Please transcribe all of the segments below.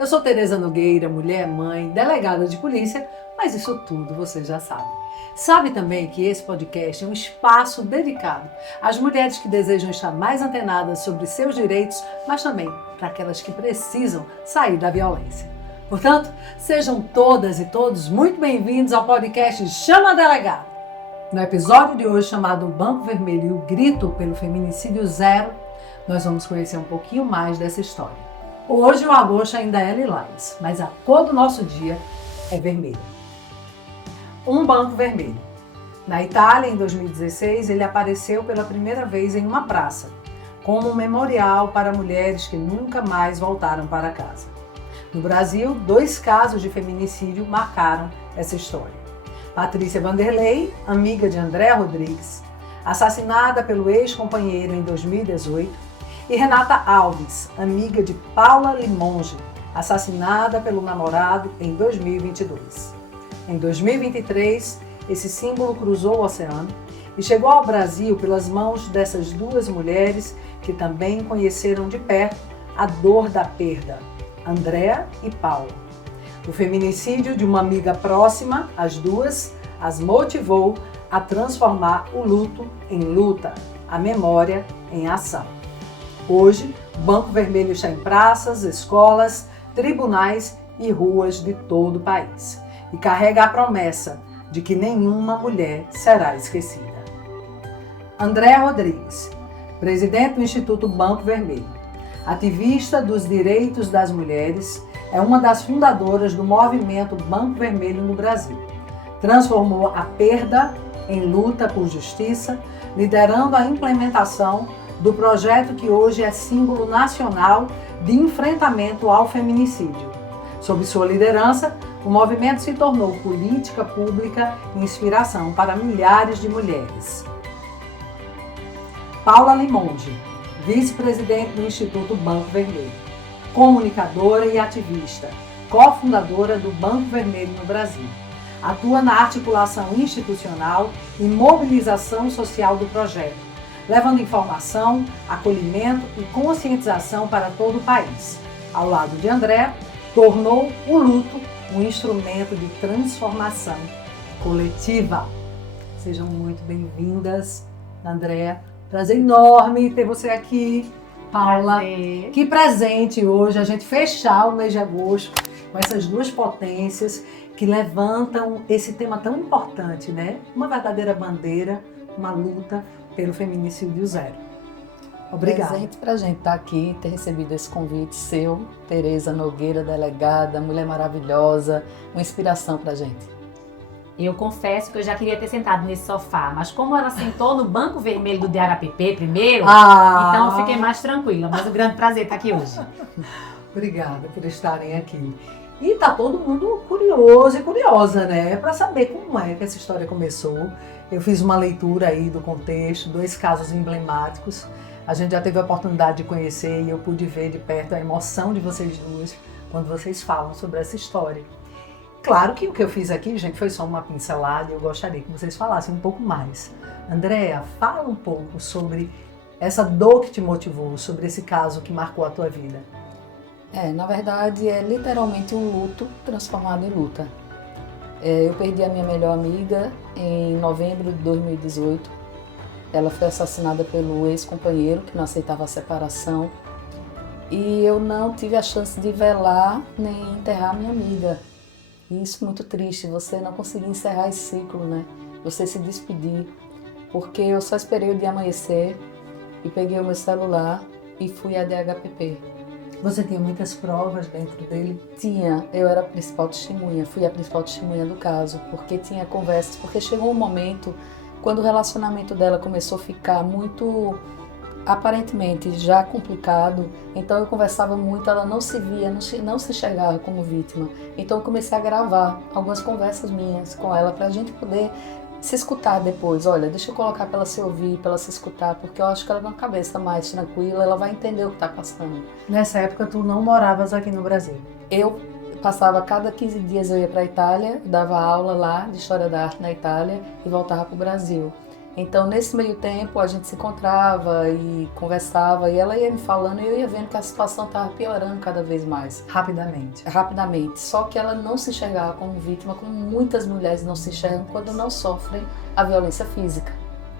Eu sou Tereza Nogueira, mulher, mãe, delegada de polícia, mas isso tudo você já sabe. Sabe também que esse podcast é um espaço dedicado às mulheres que desejam estar mais antenadas sobre seus direitos, mas também para aquelas que precisam sair da violência. Portanto, sejam todas e todos muito bem-vindos ao podcast Chama Delegado. No episódio de hoje, chamado Banco Vermelho e o Grito pelo Feminicídio Zero, nós vamos conhecer um pouquinho mais dessa história. Hoje o agosto ainda é lilás, mas a cor do nosso dia é vermelha. Um banco vermelho. Na Itália, em 2016, ele apareceu pela primeira vez em uma praça, como um memorial para mulheres que nunca mais voltaram para casa. No Brasil, 2 casos de feminicídio marcaram essa história. Patrícia Vanderlei, amiga de André Rodrigues, assassinada pelo ex-companheiro em 2018, e Renata Alves, amiga de Paula Limonge, assassinada pelo namorado em 2022. Em 2023, esse símbolo cruzou o oceano e chegou ao Brasil pelas mãos dessas 2 mulheres que também conheceram de perto a dor da perda, Andréa e Paula. O feminicídio de uma amiga próxima, as duas, as motivou a transformar o luto em luta, a memória em ação. Hoje, o Banco Vermelho está em praças, escolas, tribunais e ruas de todo o país e carrega a promessa de que nenhuma mulher será esquecida. André Rodrigues, presidente do Instituto Banco Vermelho, ativista dos direitos das mulheres, é uma das fundadoras do movimento Banco Vermelho no Brasil. Transformou a perda em luta por justiça, liderando a implementação do projeto que hoje é símbolo nacional de enfrentamento ao feminicídio. Sob sua liderança, o movimento se tornou política pública e inspiração para milhares de mulheres. Paula Limonge, vice-presidente do Instituto Banco Vermelho, comunicadora e ativista, cofundadora do Banco Vermelho no Brasil. Atua na articulação institucional e mobilização social do projeto, levando informação, acolhimento e conscientização para todo o país. Ao lado de André, tornou o luto um instrumento de transformação coletiva. Sejam muito bem-vindas, André. Prazer enorme ter você aqui. Paula, prazer. Que presente hoje a gente fechar o mês de agosto com essas 2 potências que levantam esse tema tão importante, né? Uma verdadeira bandeira, uma luta pelo feminicídio zero. Obrigada. Presente pra gente estar aqui, ter recebido esse convite seu, Tereza Nogueira, delegada, mulher maravilhosa, uma inspiração pra gente. Eu confesso que eu já queria ter sentado nesse sofá, mas como ela sentou no Banco Vermelho do DHPP primeiro, então eu fiquei mais tranquila. Mas o grande prazer estar aqui hoje. Obrigada por estarem aqui. E tá todo mundo curioso e curiosa, né? Para saber como é que essa história começou. Eu fiz uma leitura aí do contexto, 2 casos emblemáticos. A gente já teve a oportunidade de conhecer e eu pude ver de perto a emoção de vocês 2 quando vocês falam sobre essa história. Claro que o que eu fiz aqui, gente, foi só uma pincelada e eu gostaria que vocês falassem um pouco mais. Andréa, fala um pouco sobre essa dor que te motivou, sobre esse caso que marcou a tua vida. Na verdade, é literalmente um luto transformado em luta. Eu perdi a minha melhor amiga em novembro de 2018. Ela foi assassinada pelo ex-companheiro, que não aceitava a separação. E eu não tive a chance de velar nem enterrar minha amiga. E isso é muito triste, você não conseguir encerrar esse ciclo, né? Você se despedir. Porque eu só esperei o dia amanhecer e peguei o meu celular e fui à DHPP. Você tinha muitas provas dentro dele? Tinha, eu era a principal testemunha, fui a principal testemunha do caso, porque tinha conversas, porque chegou um momento, quando o relacionamento dela começou a ficar muito, aparentemente, já complicado, então eu conversava muito, ela não se via, não se enxergava como vítima. Então eu comecei a gravar algumas conversas minhas com ela, pra gente poder se escutar depois. Olha, deixa eu colocar para ela se ouvir, para ela se escutar, porque eu acho que ela na cabeça mais tranquila, ela vai entender o que está passando. Nessa época tu não moravas aqui no Brasil? Eu passava cada 15 dias, eu ia para a Itália, dava aula lá de História da Arte na Itália e voltava para o Brasil. Então, nesse meio tempo, a gente se encontrava e conversava, e ela ia me falando e eu ia vendo que a situação estava piorando cada vez mais. Rapidamente. Só que ela não se enxergava como vítima, como muitas mulheres não se enxergam quando não sofrem a violência física,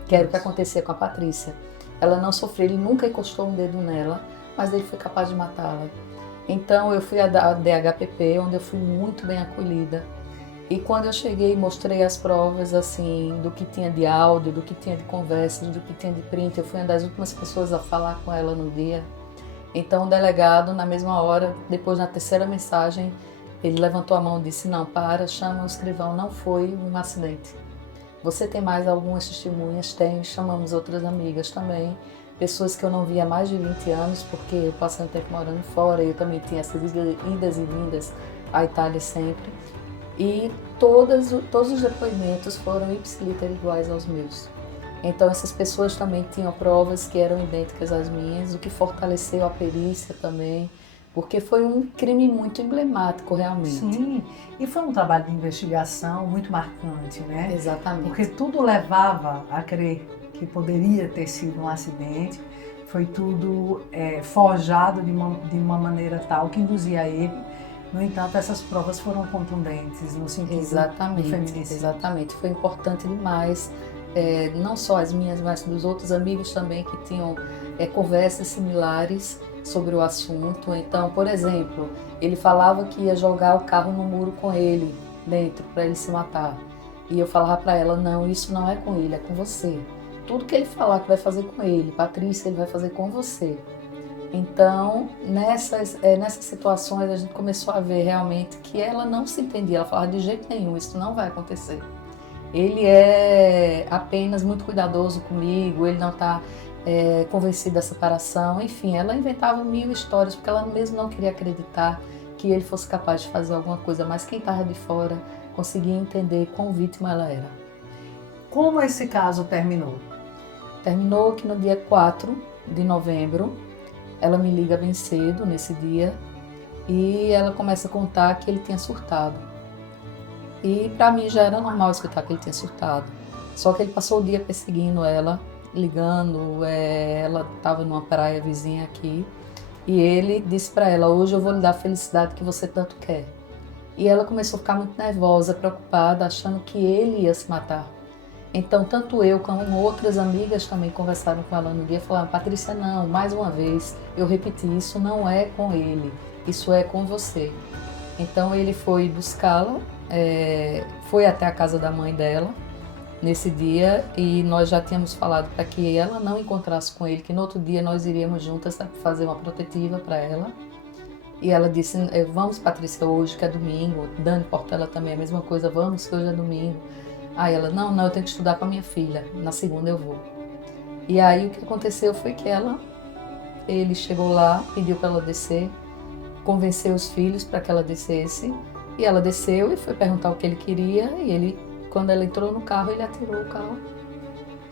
que era o que acontecia com a Patrícia. Ela não sofreu, ele nunca encostou um dedo nela, mas ele foi capaz de matá-la. Então, eu fui à DHPP, onde eu fui muito bem acolhida. E quando eu cheguei, mostrei as provas, assim, do que tinha de áudio, do que tinha de conversas, do que tinha de print. Eu fui uma das últimas pessoas a falar com ela no dia. Então, o delegado, na mesma hora, depois na terceira mensagem, ele levantou a mão e disse: não, para, chama o escrivão, não foi um acidente. Você tem mais algumas testemunhas? Tenho, chamamos outras amigas também, pessoas que eu não via há mais de 20 anos, porque eu passei um tempo morando fora, eu também tinha essas idas e vindas à Itália sempre. E todos os depoimentos foram ipsiliter iguais aos meus. Então essas pessoas também tinham provas que eram idênticas às minhas, o que fortaleceu a perícia também, porque foi um crime muito emblemático realmente. Sim, e foi um trabalho de investigação muito marcante, né? Exatamente. Porque tudo levava a crer que poderia ter sido um acidente, foi tudo forjado de uma maneira tal que induzia a ele. No entanto, essas provas foram contundentes no sentido do feminicídio. Exatamente, foi importante demais, não só as minhas, mas dos outros amigos também que tinham conversas similares sobre o assunto. Então, por exemplo, ele falava que ia jogar o carro no muro com ele dentro para ele se matar. E eu falava para ela: não, isso não é com ele, é com você. Tudo que ele falar que vai fazer com ele, Patrícia, ele vai fazer com você. Então, nessas situações, a gente começou a ver realmente que ela não se entendia. Ela falava: de jeito nenhum, isso não vai acontecer. Ele é apenas muito cuidadoso comigo, ele não está convencido da separação. Enfim, ela inventava mil histórias, porque ela mesmo não queria acreditar que ele fosse capaz de fazer alguma coisa. Mas quem estava de fora conseguia entender quão vítima ela era. Como esse caso terminou? Terminou que no dia 4 de novembro, ela me liga bem cedo nesse dia e ela começa a contar que ele tinha surtado. E para mim já era normal escutar que ele tinha surtado. Só que ele passou o dia perseguindo ela, ligando, ela estava numa praia vizinha aqui e ele disse para ela: hoje eu vou lhe dar a felicidade que você tanto quer. E ela começou a ficar muito nervosa, preocupada, achando que ele ia se matar. Então, tanto eu como outras amigas também conversaram com ela no dia e falaram: Patrícia, não, mais uma vez, eu repeti, isso não é com ele, isso é com você. Então, ele foi buscá-la, foi até a casa da mãe dela nesse dia e nós já tínhamos falado para que ela não encontrasse com ele, que no outro dia nós iríamos juntas fazer uma protetiva para ela. E ela disse: vamos, Patrícia, hoje que é domingo. Dani Portela também a mesma coisa: vamos, que hoje é domingo. Aí ela: não, eu tenho que estudar com a minha filha, na segunda eu vou. E aí o que aconteceu foi que ele chegou lá, pediu para ela descer, convenceu os filhos para que ela descesse, e ela desceu e foi perguntar o que ele queria, e ele, quando ela entrou no carro, ele atirou o carro,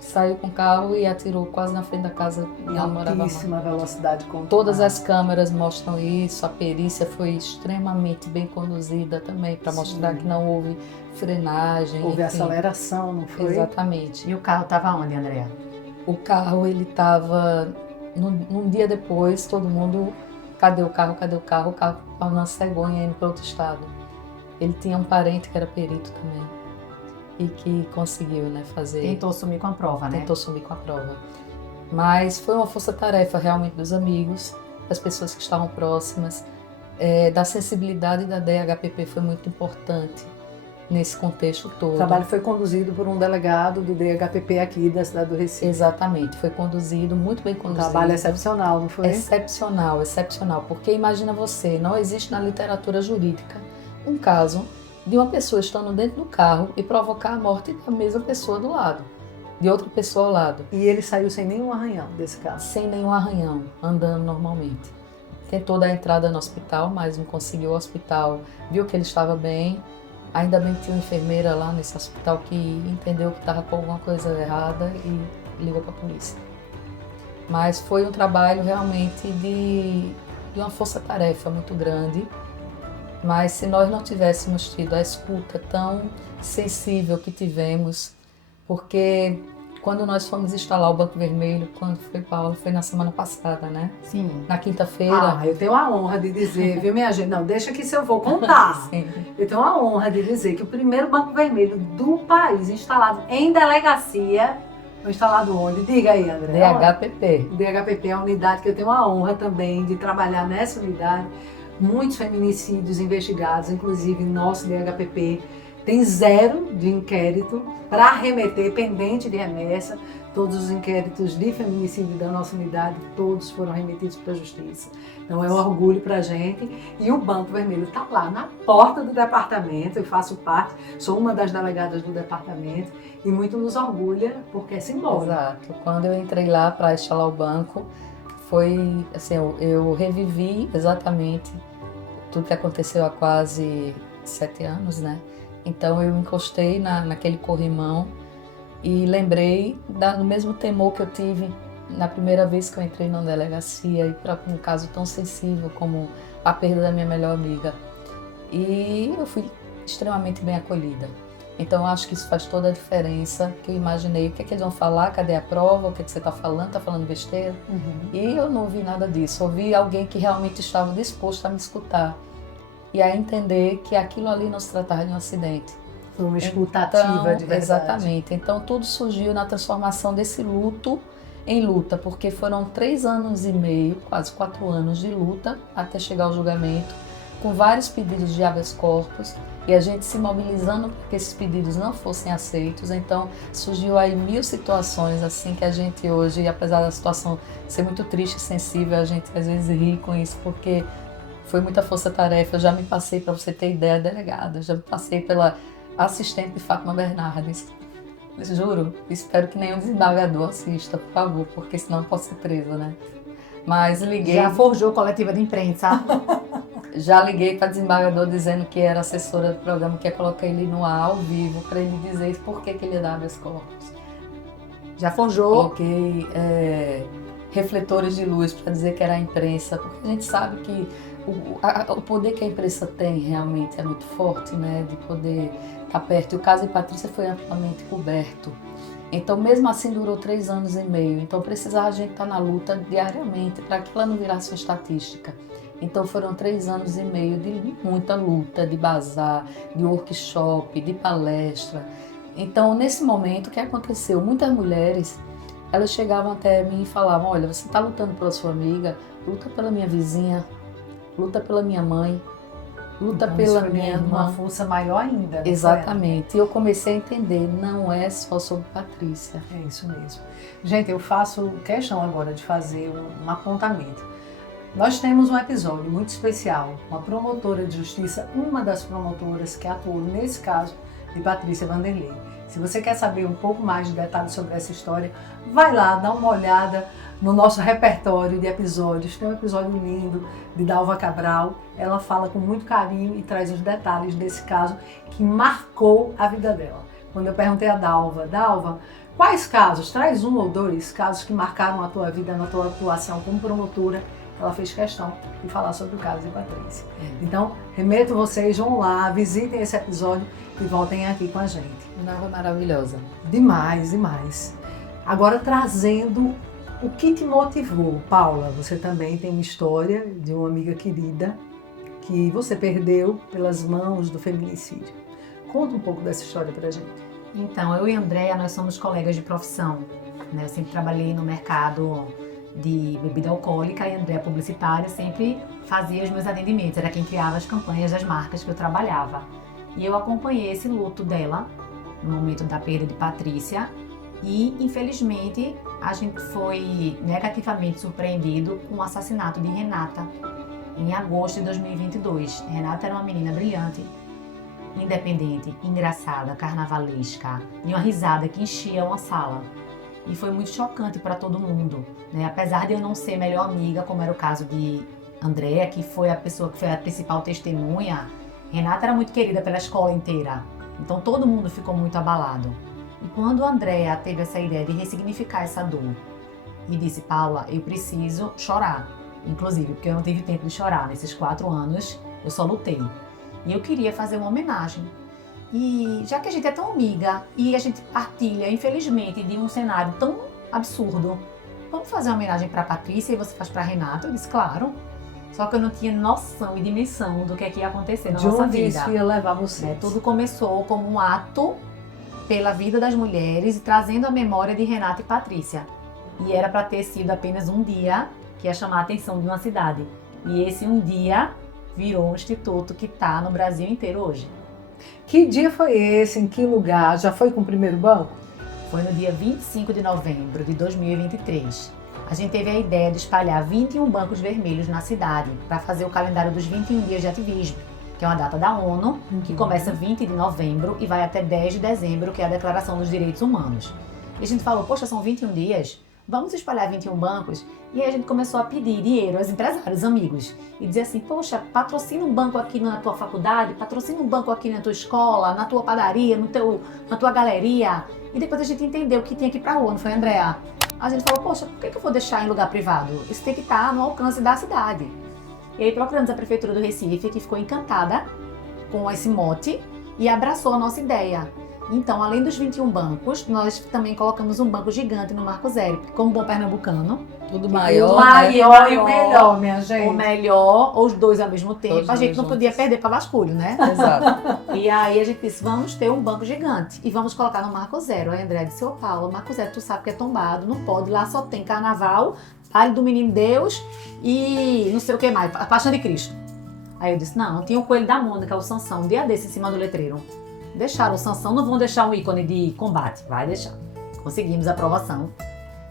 saiu com o carro e atirou quase na frente da casa em altíssima velocidade. Todas as câmeras mostram isso, a perícia foi extremamente bem conduzida também, para mostrar que não houve frenagem. Houve aceleração, não foi? Exatamente. E o carro estava onde, Andréa? O carro, ele estava, num dia depois, todo mundo: cadê o carro, cadê o carro? O carro estava na cegonha, indo para outro estado. Ele tinha um parente que era perito também e que conseguiu, fazer. Tentou sumir com a prova, né? Tentou sumir com a prova. Mas foi uma força-tarefa realmente dos amigos, das pessoas que estavam próximas, da sensibilidade da DHPP foi muito importante nesse contexto todo. O trabalho foi conduzido por um delegado do DHPP aqui da cidade do Recife. Exatamente, foi conduzido, muito bem conduzido. Um trabalho excepcional, não foi? Excepcional, excepcional, porque imagina você, não existe na literatura jurídica um caso de uma pessoa estando dentro do carro e provocar a morte da mesma pessoa do lado, de outra pessoa ao lado. E ele saiu sem nenhum arranhão desse carro? Sem nenhum arranhão, andando normalmente. Tentou dar a entrada no hospital, mas não conseguiu. O hospital viu que ele estava bem. Ainda bem que tinha uma enfermeira lá nesse hospital que entendeu que estava com alguma coisa errada e ligou para a polícia. Mas foi um trabalho realmente de uma força-tarefa muito grande. Mas se nós não tivéssemos tido a escuta tão sensível que tivemos, porque quando nós fomos instalar o Banco Vermelho, quando foi, Paula? Foi na semana passada, né? Sim. Na quinta-feira. Eu tenho a honra de dizer, viu, minha gente? Não, deixa que se eu vou contar. Sim. Eu tenho a honra de dizer que o primeiro Banco Vermelho do país instalado em delegacia, foi instalado onde? Diga aí, André. DHPP. O DHPP é a unidade que eu tenho a honra também de trabalhar nessa unidade. Muitos feminicídios investigados, inclusive nosso DHPP. Tem 0 de inquérito para remeter, pendente de remessa. Todos os inquéritos de feminicídio da nossa unidade, todos foram remetidos para a Justiça. Então é um orgulho para a gente. E o Banco Vermelho está lá na porta do departamento, eu faço parte, sou uma das delegadas do departamento e muito nos orgulha porque é simbólico. Exato. Quando eu entrei lá para instalar o banco, foi assim, eu revivi exatamente tudo que aconteceu há quase 7 anos, né? Então eu encostei naquele corrimão e lembrei do mesmo temor que eu tive na primeira vez que eu entrei na delegacia e para um caso tão sensível como a perda da minha melhor amiga. E eu fui extremamente bem acolhida. Então eu acho que isso faz toda a diferença, que eu imaginei o que é que eles vão falar, cadê a prova, o que é que você está falando besteira? E eu não ouvi nada disso, ouvi alguém que realmente estava disposto a me escutar e a entender que aquilo ali não se tratava de um acidente. Foi uma escutativa de verdade. Exatamente. Então tudo surgiu na transformação desse luto em luta, porque foram 3 anos e meio, quase 4 anos de luta até chegar ao julgamento, com vários pedidos de habeas corpus e a gente se mobilizando para que esses pedidos não fossem aceitos. Então surgiu aí 1000 situações assim que a gente hoje, apesar da situação ser muito triste e sensível, a gente às vezes ri com isso, porque foi muita força-tarefa. Eu já me passei, para você ter ideia, delegada, já me passei pela assistente de Fátima Bernardes. Juro, espero que nenhum desembargador assista, por favor, porque senão eu posso ser presa, né? Mas liguei... Já forjou coletiva de imprensa. Já liguei para desembargador dizendo que era assessora do programa, que ia colocar ele no ar ao vivo, para ele dizer por que ele ia dar habeas corpus. Já forjou. Coloquei refletores de luz para dizer que era a imprensa, porque a gente sabe que o poder que a imprensa tem realmente é muito forte, né? De poder estar perto. E o caso de Patrícia foi amplamente coberto. Então, mesmo assim, durou 3 anos e meio. Então, precisava a gente estar na luta diariamente para que ela não virasse uma estatística. Então, foram 3 anos e meio de muita luta, de bazar, de workshop, de palestra. Então, nesse momento, o que aconteceu? Muitas mulheres, elas chegavam até mim e falavam: olha, você está lutando pela sua amiga, luta pela minha vizinha, luta pela minha mãe, luta Então, pela isso minha ganhando uma irmã. força maior ainda. Exatamente. E eu comecei a entender, não é só sobre Patrícia. É isso mesmo. Gente, eu faço questão agora de fazer um apontamento. Nós temos um episódio muito especial, uma promotora de justiça, uma das promotoras que atuou nesse caso de Patrícia Vanderlei. Se você quer saber um pouco mais de detalhes sobre essa história, vai lá, dá uma olhada no nosso repertório de episódios. Tem um episódio lindo de Dalva Cabral. Ela fala com muito carinho e traz os detalhes desse caso que marcou a vida dela. Quando eu perguntei a Dalva, quais casos, traz 1 ou 2 casos que marcaram a tua vida na tua atuação como promotora, ela fez questão de falar sobre o caso de Patrícia. Então, remeto vocês, vão lá, visitem esse episódio e voltem aqui com a gente. Nova maravilhosa. Demais, demais. Agora, trazendo o que te motivou. Paula, você também tem uma história de uma amiga querida que você perdeu pelas mãos do feminicídio. Conta um pouco dessa história pra gente. Então, eu e a Andréa, nós somos colegas de profissão, né? Eu sempre trabalhei no mercado de bebida alcoólica e a Andréa, publicitária, sempre fazia os meus atendimentos, era quem criava as campanhas das marcas que eu trabalhava. E eu acompanhei esse luto dela no momento da perda de Patrícia e, infelizmente, a gente foi negativamente surpreendido com o assassinato de Renata em agosto de 2022. Renata era uma menina brilhante, independente, engraçada, carnavalesca, e uma risada que enchia uma sala. E foi muito chocante para todo mundo, né? Apesar de eu não ser melhor amiga, como era o caso de Andréa, que foi a pessoa que foi a principal testemunha, Renata era muito querida pela escola inteira. Então todo mundo ficou muito abalado. E quando a Andréa teve essa ideia de ressignificar essa dor e disse: Paula, eu preciso chorar. Inclusive, porque eu não tive tempo de chorar nesses 4 anos, eu só lutei. E eu queria fazer uma homenagem. E já que a gente é tão amiga e a gente partilha, infelizmente, de um cenário tão absurdo, vamos fazer uma homenagem para Patrícia e você faz para Renata? Eu disse, claro. Só que eu não tinha noção e dimensão do que é que ia acontecer na nossa vida. De onde isso ia levar você? Tudo começou como um ato pela vida das mulheres e trazendo a memória de Renata e Patrícia. E era para ter sido apenas um dia que ia chamar a atenção de uma cidade. E esse um dia virou um instituto que está no Brasil inteiro hoje. Que dia foi esse? Em que lugar? Já foi com o primeiro banco? Foi no dia 25 de novembro de 2023. A gente teve a ideia de espalhar 21 bancos vermelhos na cidade para fazer o calendário dos 21 dias de ativismo, que é uma data da ONU, que começa 20 de novembro e vai até 10 de dezembro, que é a Declaração dos Direitos Humanos. E a gente falou, poxa, são 21 dias, vamos espalhar 21 bancos? E aí a gente começou a pedir dinheiro aos empresários, amigos, e dizer assim, poxa, patrocina um banco aqui na tua faculdade, patrocina um banco aqui na tua escola, na tua padaria, na tua galeria. E depois a gente entendeu que tinha que ir pra rua, não foi, Andréa? A gente falou, poxa, por que eu vou deixar em lugar privado? Isso tem que estar no alcance da cidade. E aí procuramos a Prefeitura do Recife, que ficou encantada com esse mote e abraçou a nossa ideia. Então, além dos 21 bancos, nós também colocamos um banco gigante no Marco Zero, como bom pernambucano. Tudo maior, O maior e o melhor, minha gente. O melhor, ou os dois ao mesmo tempo. Todos A gente não juntos. podia perder para vasculho, né? Exato. E aí a gente disse, vamos ter um banco gigante e vamos colocar no Marco Zero. Aí a André disse, ô Paulo, Marco Zero, tu sabe que é tombado, não pode, lá só tem carnaval, Vale do Menino Deus e não sei o que mais, a Paixão de Cristo. Aí eu disse, não, tinha o Coelho da Mônica, o Sansão, um dia desse em cima do letreiro. Deixaram o Sansão, não vão deixar um ícone de combate, vai deixar. Conseguimos a aprovação,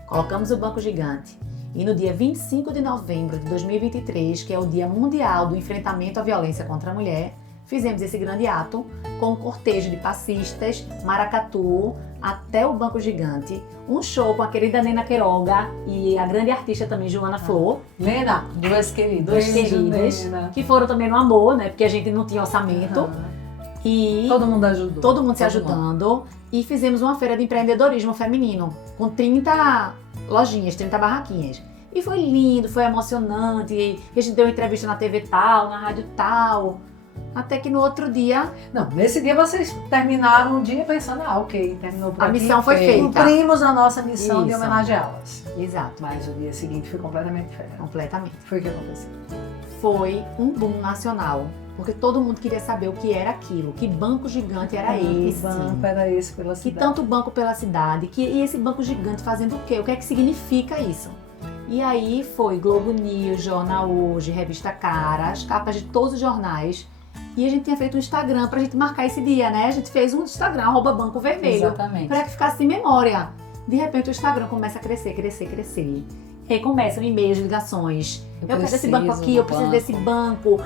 colocamos o banco gigante. E no dia 25 de novembro de 2023, que é o Dia Mundial do Enfrentamento à Violência contra a Mulher, fizemos esse grande ato com um cortejo de passistas, maracatu, até o Banco Gigante, um show com a querida Nena Queiroga e a grande artista também, Joana Flor. Nena, duas queridas. Duas queridas, Nena. que foram também no amor, né? Porque a gente não tinha orçamento. E Todo mundo ajudou. todo mundo se ajudando. E fizemos uma feira de empreendedorismo feminino, com 30 lojinhas, 30 barraquinhas. E foi lindo, foi emocionante. E a gente deu entrevista na TV tal, na rádio tal. Até que no outro dia, Não, nesse dia vocês terminaram o dia pensando, ok, terminou por a aqui. missão foi feita. Cumprimos a nossa missão de Isso. homenageá-las. Exato, Mas o dia seguinte foi completamente diferente. completamente. Foi o que aconteceu. Foi um boom nacional. Porque todo mundo queria saber o que era aquilo, que banco gigante era esse. Que banco era esse pela Que cidade? tanto banco pela cidade, e esse banco gigante fazendo o quê? O que é que significa isso? E aí foi Globo News, Jornal Hoje, Revista Cara, as capas de todos os jornais. E a gente tinha feito um Instagram pra gente marcar esse dia, né? A gente fez um Instagram, @Banco Vermelho, Exatamente. para que ficasse em memória. De repente o Instagram começa a crescer. E aí começam e-mails, ligações. Eu quero esse banco aqui, eu preciso desse banco.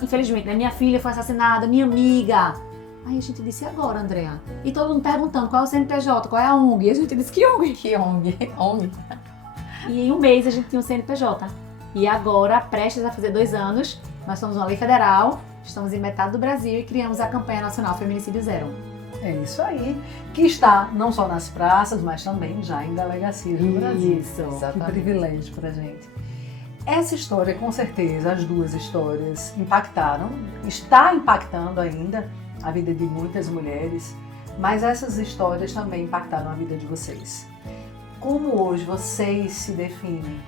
Infelizmente, né, minha filha foi assassinada, minha amiga. Aí a gente disse, e agora, Andréa? E todo mundo perguntando qual é o CNPJ, qual é a ONG. E a gente disse, que ONG? Que ONG? ONG. E em um mês a gente tinha um CNPJ. E agora, prestes a fazer 2 anos, nós somos uma lei federal, estamos em metade do Brasil e criamos a campanha nacional Feminicídio Zero. É isso aí. Que está não só nas praças, mas também já em delegacias no Brasil. Isso. Que Exatamente. privilégio pra gente. Essa história, com certeza, as duas histórias impactaram, está impactando ainda a vida de muitas mulheres, mas essas histórias também impactaram a vida de vocês. Como hoje vocês se definem?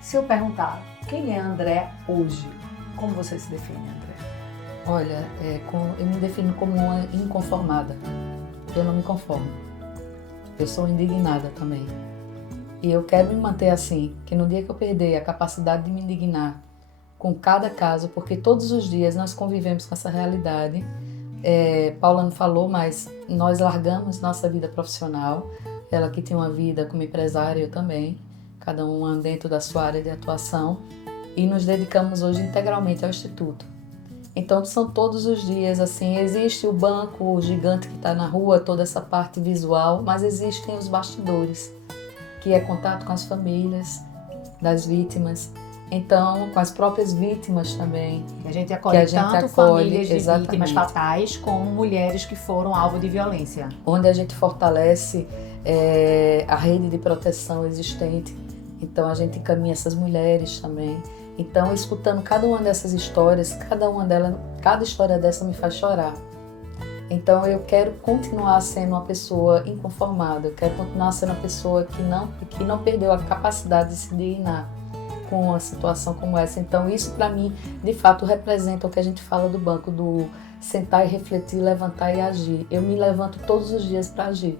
Se eu perguntar, quem é André hoje? Como você se define, André? Olha, eu me defino como uma inconformada. Eu não me conformo. Eu sou indignada também. E eu quero me manter assim, que no dia que eu perder a capacidade de me indignar com cada caso, porque todos os dias nós convivemos com essa realidade. Paula não falou, mas nós largamos nossa vida profissional. Ela que tem uma vida como empresária, eu também. Cada uma dentro da sua área de atuação. E nos dedicamos hoje integralmente ao Instituto. Então são todos os dias assim, existe o banco gigante que está na rua, toda essa parte visual, mas existem os bastidores, que é contato com as famílias das vítimas, então com as próprias vítimas também. Que a gente acolhe Que a gente tanto acolhe, famílias de exatamente. vítimas fatais, como mulheres que foram alvo de violência. Onde a gente fortalece a rede de proteção existente, então a gente encaminha essas mulheres também. Então, escutando cada uma dessas histórias, cada história dessa me faz chorar. Então eu quero continuar sendo uma pessoa inconformada, eu quero continuar sendo uma pessoa que não perdeu a capacidade de se dignar com uma situação como essa. Então isso para mim, de fato, representa o que a gente fala do banco, do sentar e refletir, levantar e agir. Eu me levanto todos os dias para agir,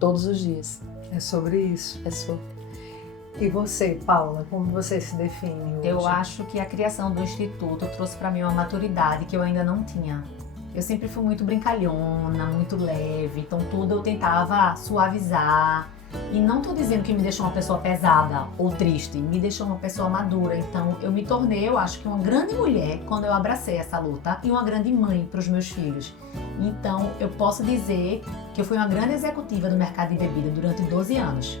todos os dias. É sobre isso. É sobre. E você, Paula, como você se define hoje? Eu acho que a criação do Instituto trouxe para mim uma maturidade que eu ainda não tinha. Eu sempre fui muito brincalhona, muito leve, então tudo eu tentava suavizar. E não estou dizendo que me deixou uma pessoa pesada ou triste, me deixou uma pessoa madura. Então eu me tornei, eu acho que uma grande mulher quando eu abracei essa luta e uma grande mãe para os meus filhos. Então eu posso dizer que eu fui uma grande executiva do mercado de bebida durante 12 anos.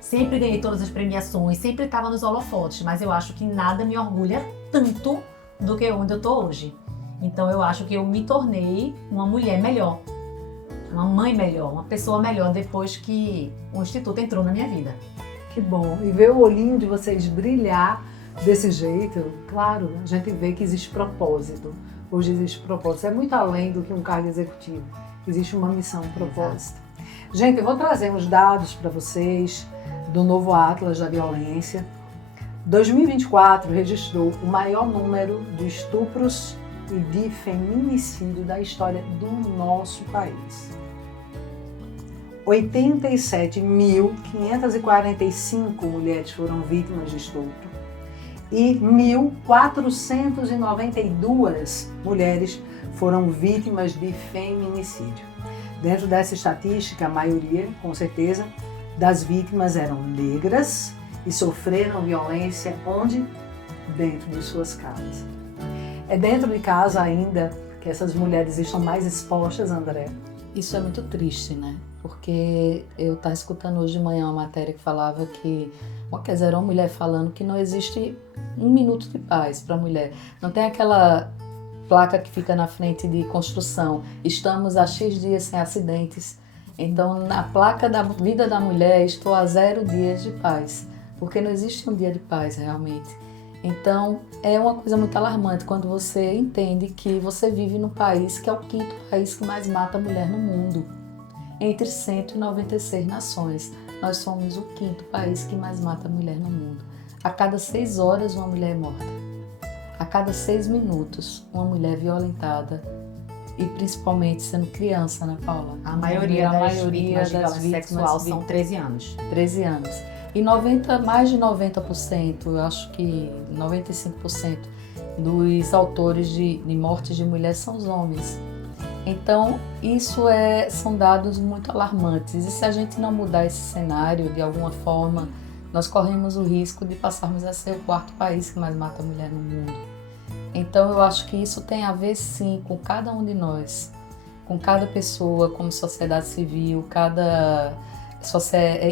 Sempre ganhei todas as premiações, sempre estava nos holofotes, mas eu acho que nada me orgulha tanto do que onde eu estou hoje. Então eu acho que eu me tornei uma mulher melhor, uma mãe melhor, uma pessoa melhor depois que o Instituto entrou na minha vida. Que bom. E ver o olhinho de vocês brilhar desse jeito, claro, a gente vê que existe propósito. Hoje existe propósito. É muito além do que um cargo executivo. Existe uma missão, um propósito. Gente, eu vou trazer uns dados para vocês do novo Atlas da Violência. 2024 registrou o maior número de estupros e de feminicídio da história do nosso país. 87.545 mulheres foram vítimas de estupro e 1.492 mulheres foram vítimas de feminicídio. Dentro dessa estatística, a maioria, com certeza, das vítimas eram negras e sofreram violência onde? Dentro de suas casas. É dentro de casa ainda que essas mulheres estão mais expostas, André? Isso é muito triste, né? Porque eu estava escutando hoje de manhã uma matéria que falava que, quer dizer, uma mulher falando que não existe um minuto de paz para a mulher. Não tem aquela placa que fica na frente de construção, estamos há X dias sem acidentes. Então, na placa da vida da mulher, estou a 0 dias de paz, porque não existe um dia de paz realmente. Então, é uma coisa muito alarmante quando você entende que você vive num país que é o 5º país que mais mata a mulher no mundo. Entre 196 nações, nós somos o 5º país que mais mata a mulher no mundo. A cada 6 horas, uma mulher é morta. A cada 6 minutos, uma mulher é violentada. E principalmente sendo criança, né, Paula? A maioria das vítimas de violência sexual são 13 anos. 13 anos. E mais de 90%, eu acho que 95% dos autores de mortes de mulheres são os homens. Então, isso são dados muito alarmantes. E se a gente não mudar esse cenário de alguma forma, nós corremos o risco de passarmos a ser o 4º país que mais mata a mulher no mundo. Então, eu acho que isso tem a ver, sim, com cada um de nós, com cada pessoa, como sociedade civil, cada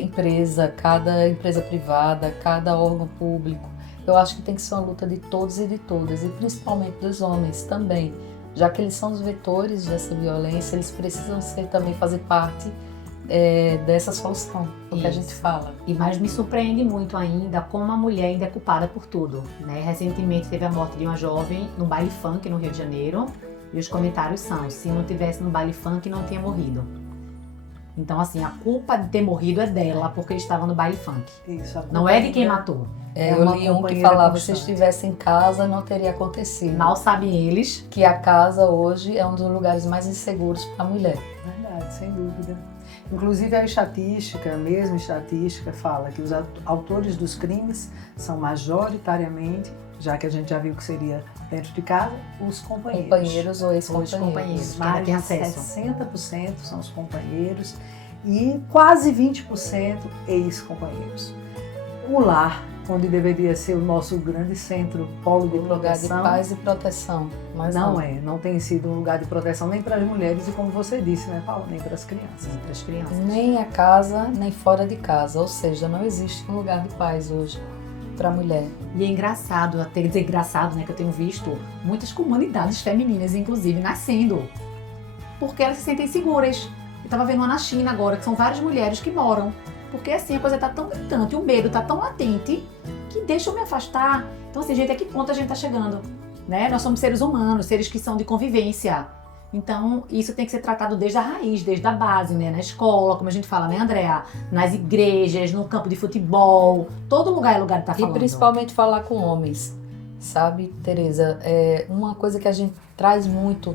empresa, cada empresa privada, cada órgão público. Eu acho que tem que ser uma luta de todos e de todas, e principalmente dos homens também, já que eles são os vetores dessa violência, eles precisam também fazer parte dessa solução, o que a gente fala. Mas me surpreende muito ainda como a mulher ainda é culpada por tudo, né? Recentemente teve a morte de uma jovem no baile funk no Rio de Janeiro, e os comentários são, se não tivesse no baile funk não tinha morrido. Então, assim, a culpa de ter morrido é dela, porque estava no baile funk. Isso, não é de quem matou. Eu li um que falava, se estivesse em casa, não teria acontecido. Mal sabem eles que a casa hoje é um dos lugares mais inseguros para a mulher. Verdade, sem dúvida. Inclusive a mesma estatística, fala que os autores dos crimes são majoritariamente, já que a gente já viu que seria dentro de casa, os companheiros. Companheiros ou ex-companheiros. Mais de 60% são os companheiros e quase 20% ex-companheiros. O lar, onde deveria ser o nosso grande centro, polo de proteção. Lugar de paz e proteção. Mas não tem sido um lugar de proteção nem para as mulheres e, como você disse, né, Paula, nem para as crianças. Nem para as crianças. Nem a casa, nem fora de casa. Ou seja, não existe um lugar de paz hoje para a mulher. E é engraçado, até dizer engraçado, né, que eu tenho visto muitas comunidades femininas, inclusive, nascendo. Porque elas se sentem seguras. Eu estava vendo uma na China agora, que são várias mulheres que moram. Porque assim, a coisa está tão gritante, o medo está tão latente, que deixa eu me afastar. Então, assim, gente, a que ponto a gente está chegando? Né? Nós somos seres humanos, seres que são de convivência. Então, isso tem que ser tratado desde a raiz, desde a base, né? Na escola, como a gente fala, né, Andréa? Nas igrejas, no campo de futebol, todo lugar é lugar de estar falando. E principalmente falar com homens, sabe, Tereza? Uma coisa que a gente traz muito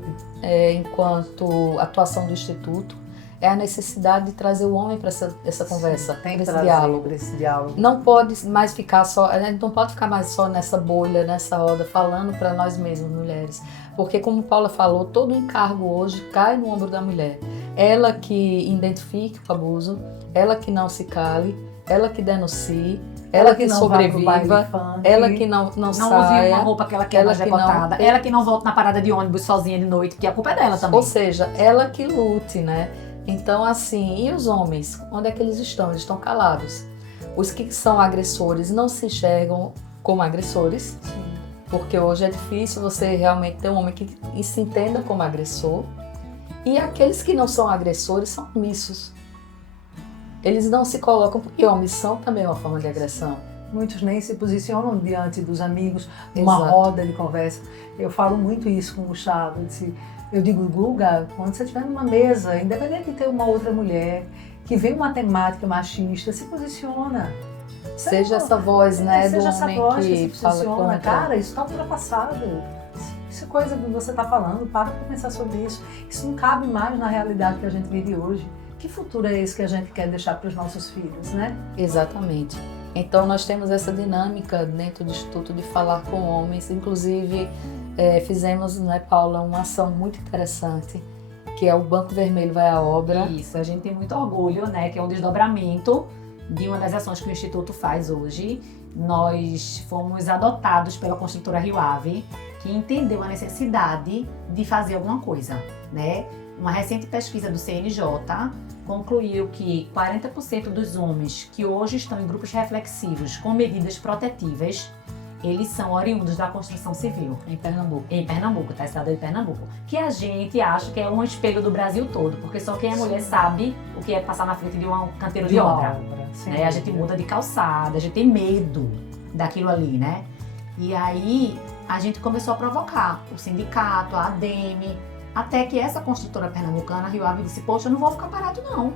enquanto atuação do Instituto é a necessidade de trazer o homem para essa conversa, Tem para que esse trazer diálogo. para esse diálogo. Não pode mais ficar só, a gente não pode ficar mais só nessa bolha, nessa roda, falando para nós mesmas, mulheres. Porque, como Paula falou, todo encargo hoje cai no ombro da mulher. Ela que identifique o abuso, ela que não se cale, ela que denuncie, ela que não vá pro baile sobreviva, funk, ela que não Não use saia. uma roupa que ela quer ela mais que não- decotada. Ela que não volta na parada de ônibus sozinha de noite, que a culpa é dela também. Ou seja, ela que lute, né? Então, assim, e os homens? Onde é que eles estão? Eles estão calados. Os que são agressores não se enxergam como agressores, porque hoje é difícil você realmente ter um homem que se entenda como agressor. E aqueles que não são agressores são omissos. Eles não se colocam, porque a omissão também é uma forma de agressão. Muitos nem se posicionam diante dos amigos, numa Exato. roda de conversa. Eu falo muito isso com o Gustavo. Eu digo, Guga, quando você estiver numa mesa, independente de ter uma outra mulher que vê uma temática machista, se posiciona. Seja essa voz, né, do Seja essa homem voz que se fala posiciona. contra. Cara, isso está ultrapassado. Isso é coisa que você está falando, para pensar sobre isso. Isso não cabe mais na realidade que a gente vive hoje. Que futuro é esse que a gente quer deixar para os nossos filhos, né? Exatamente. Então nós temos essa dinâmica dentro do Instituto de falar com homens. Inclusive fizemos, né, Paula, uma ação muito interessante, que é o Banco Vermelho Vai à Obra. Isso, a gente tem muito orgulho, né? Que é um desdobramento de uma das ações que o Instituto faz hoje. Nós fomos adotados pela construtora Rio Ave, que entendeu a necessidade de fazer alguma coisa, né? Uma recente pesquisa do CNJ concluiu que 40% dos homens que hoje estão em grupos reflexivos com medidas protetivas, eles são oriundos da construção civil. Em Pernambuco. Em Pernambuco, tá? Estado de Pernambuco. Que a gente acha que é um espelho do Brasil todo, porque só quem é mulher sabe o que é passar na frente de um canteiro de obra. Né? A gente muda de calçada, a gente tem medo daquilo ali, né? E aí a gente começou a provocar o sindicato, a ADEME, até que essa construtora pernambucana, a Rio Ave, disse, poxa, eu não vou ficar parado não.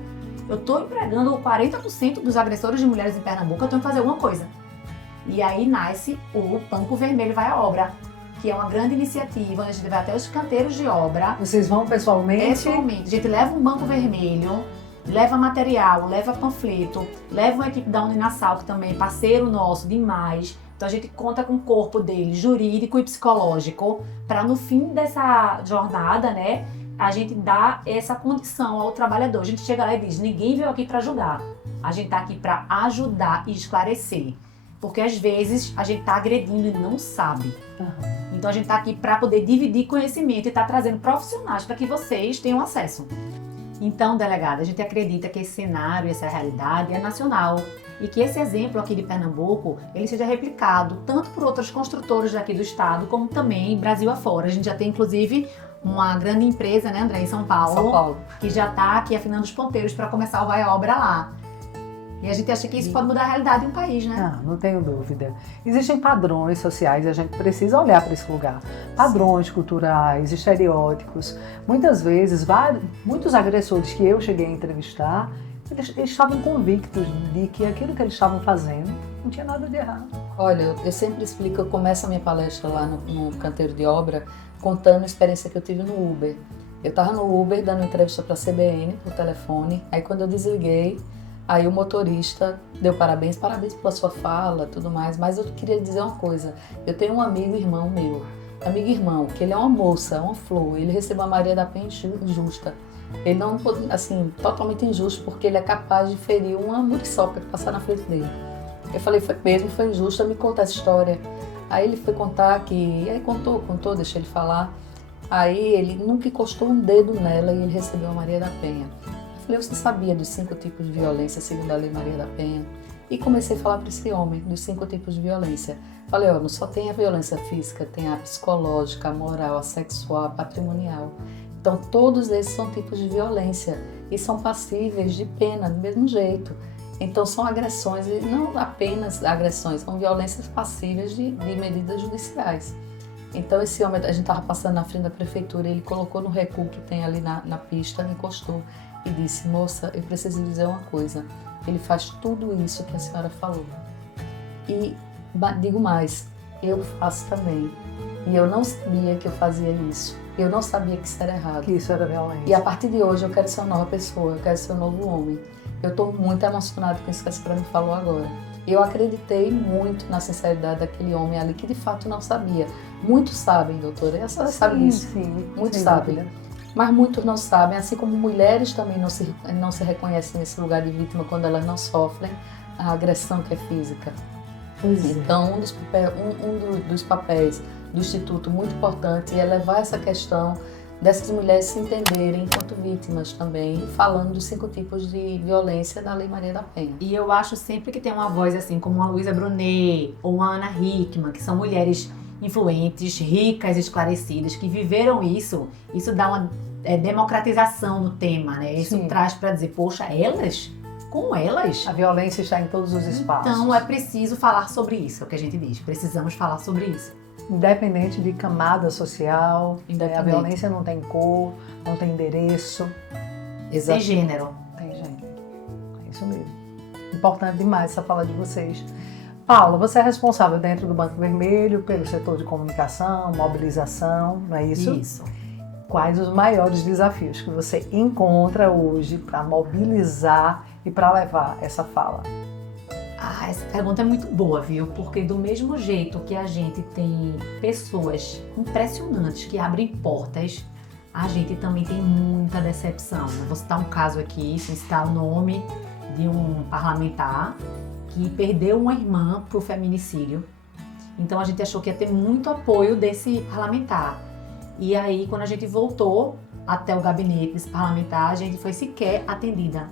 Eu tô empregando 40% dos agressores de mulheres em Pernambuco, eu tenho que fazer alguma coisa. E aí nasce o Banco Vermelho Vai à Obra, que é uma grande iniciativa, onde a gente vai até os canteiros de obra. Vocês vão pessoalmente? Pessoalmente. A gente leva um banco vermelho, leva material, leva panfleto, leva uma equipe da Uninasal, que também é parceiro nosso demais. Então a gente conta com o corpo dele, jurídico e psicológico, para no fim dessa jornada, né, a gente dar essa condição ao trabalhador. A gente chega lá e diz, ninguém veio aqui para julgar, a gente está aqui para ajudar e esclarecer. Porque às vezes a gente está agredindo e não sabe. Então a gente está aqui para poder dividir conhecimento e está trazendo profissionais para que vocês tenham acesso. Então, delegada, a gente acredita que esse cenário, essa realidade é nacional e que esse exemplo aqui de Pernambuco, ele seja replicado tanto por outras construtoras daqui do estado, como também Brasil afora. A gente já tem, inclusive, uma grande empresa, né, André, em São Paulo, que já está aqui afinando os ponteiros para começar o Vai à Obra lá. E a gente acha que isso pode mudar a realidade de um país, né? Não tenho dúvida. Existem padrões sociais e a gente precisa olhar para esse lugar. Padrões culturais, estereótipos. Muitas vezes, muitos agressores que eu cheguei a entrevistar, eles estavam convictos de que aquilo que eles estavam fazendo não tinha nada de errado. Olha, eu sempre explico, eu começo a minha palestra lá no canteiro de obra, contando a experiência que eu tive no Uber. Eu estava no Uber dando entrevista para a CBN por telefone, aí quando eu desliguei, aí o motorista deu parabéns pela sua fala, tudo mais, mas eu queria dizer uma coisa, eu tenho um irmão meu, que ele é uma moça, uma flor, ele recebeu a Maria da Penha injusta. Ele não, assim, totalmente injusto, porque ele é capaz de ferir uma muriçoca que passar na frente dele. Eu falei, foi mesmo, foi injusto, me conta essa história. Aí ele foi contar aí contou, deixei ele falar. Aí ele nunca encostou um dedo nela e ele recebeu a Maria da Penha. Eu falei, você sabia dos 5 tipos de violência segundo a Lei Maria da Penha? E comecei a falar para esse homem dos 5 tipos de violência. Falei, não só tem a violência física, tem a psicológica, a moral, a sexual, a patrimonial. Então todos esses são tipos de violência e são passíveis de pena do mesmo jeito. Então são agressões, e não apenas agressões, são violências passíveis de medidas judiciais. Então esse homem, a gente estava passando na frente da prefeitura, ele colocou no recuo que tem ali na pista, encostou e disse: moça, eu preciso lhe dizer uma coisa, ele faz tudo isso que a senhora falou. E digo mais, eu faço também. E eu não sabia que eu fazia isso. Eu não sabia que isso era errado. Que isso era violência. E a partir de hoje eu quero ser uma nova pessoa, eu quero ser um novo homem. Eu estou muito emocionada com isso que a senhora me falou agora. Eu acreditei muito na sinceridade daquele homem ali, que de fato não sabia. Muitos sabem, doutora, e a senhora sabe disso. Sim, Muitos sem sabem. dúvida. Mas muitos não sabem, assim como mulheres também não se reconhecem nesse lugar de vítima quando elas não sofrem a agressão que é física. Pois é. Então, um dos papéis do Instituto muito importante é levar essa questão dessas mulheres se entenderem enquanto vítimas também, falando dos 5 tipos de violência da Lei Maria da Penha. E eu acho sempre que tem uma voz assim, como a Luísa Brunet ou uma Ana Hickman, que são mulheres influentes, ricas, esclarecidas, que viveram isso dá uma democratização no tema, né? Isso Sim. traz para dizer, poxa, elas? Com elas? A violência está em todos os espaços. Então é preciso falar sobre isso, é o que a gente diz. Precisamos falar sobre isso. Independente de camada social, Independente. a violência não tem cor, não tem endereço, Sem gênero. tem gênero. É isso mesmo. Importante demais essa fala de vocês. Paula, você é responsável dentro do Banco Vermelho pelo setor de comunicação, mobilização, não é isso? Isso. Quais os maiores desafios que você encontra hoje para mobilizar e para levar essa fala? Essa pergunta é muito boa, viu? Porque do mesmo jeito que a gente tem pessoas impressionantes que abrem portas, a gente também tem muita decepção. Eu vou citar um caso aqui, sem citar o nome de um parlamentar que perdeu uma irmã pro feminicídio. Então a gente achou que ia ter muito apoio desse parlamentar. E aí, quando a gente voltou até o gabinete desse parlamentar, a gente foi sequer atendida.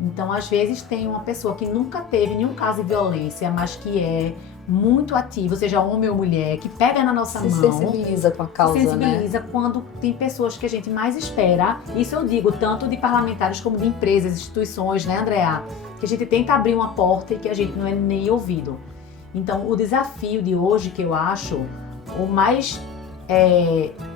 Então, às vezes, tem uma pessoa que nunca teve nenhum caso de violência, mas que é muito ativa, seja homem ou mulher, que pega na nossa Se mão, sensibiliza com a causa, se sensibiliza quando tem pessoas que a gente mais espera. Isso eu digo tanto de parlamentares como de empresas, instituições, né, Andréa? Que a gente tenta abrir uma porta e que a gente não é nem ouvido. Então, o desafio de hoje, que eu acho o mais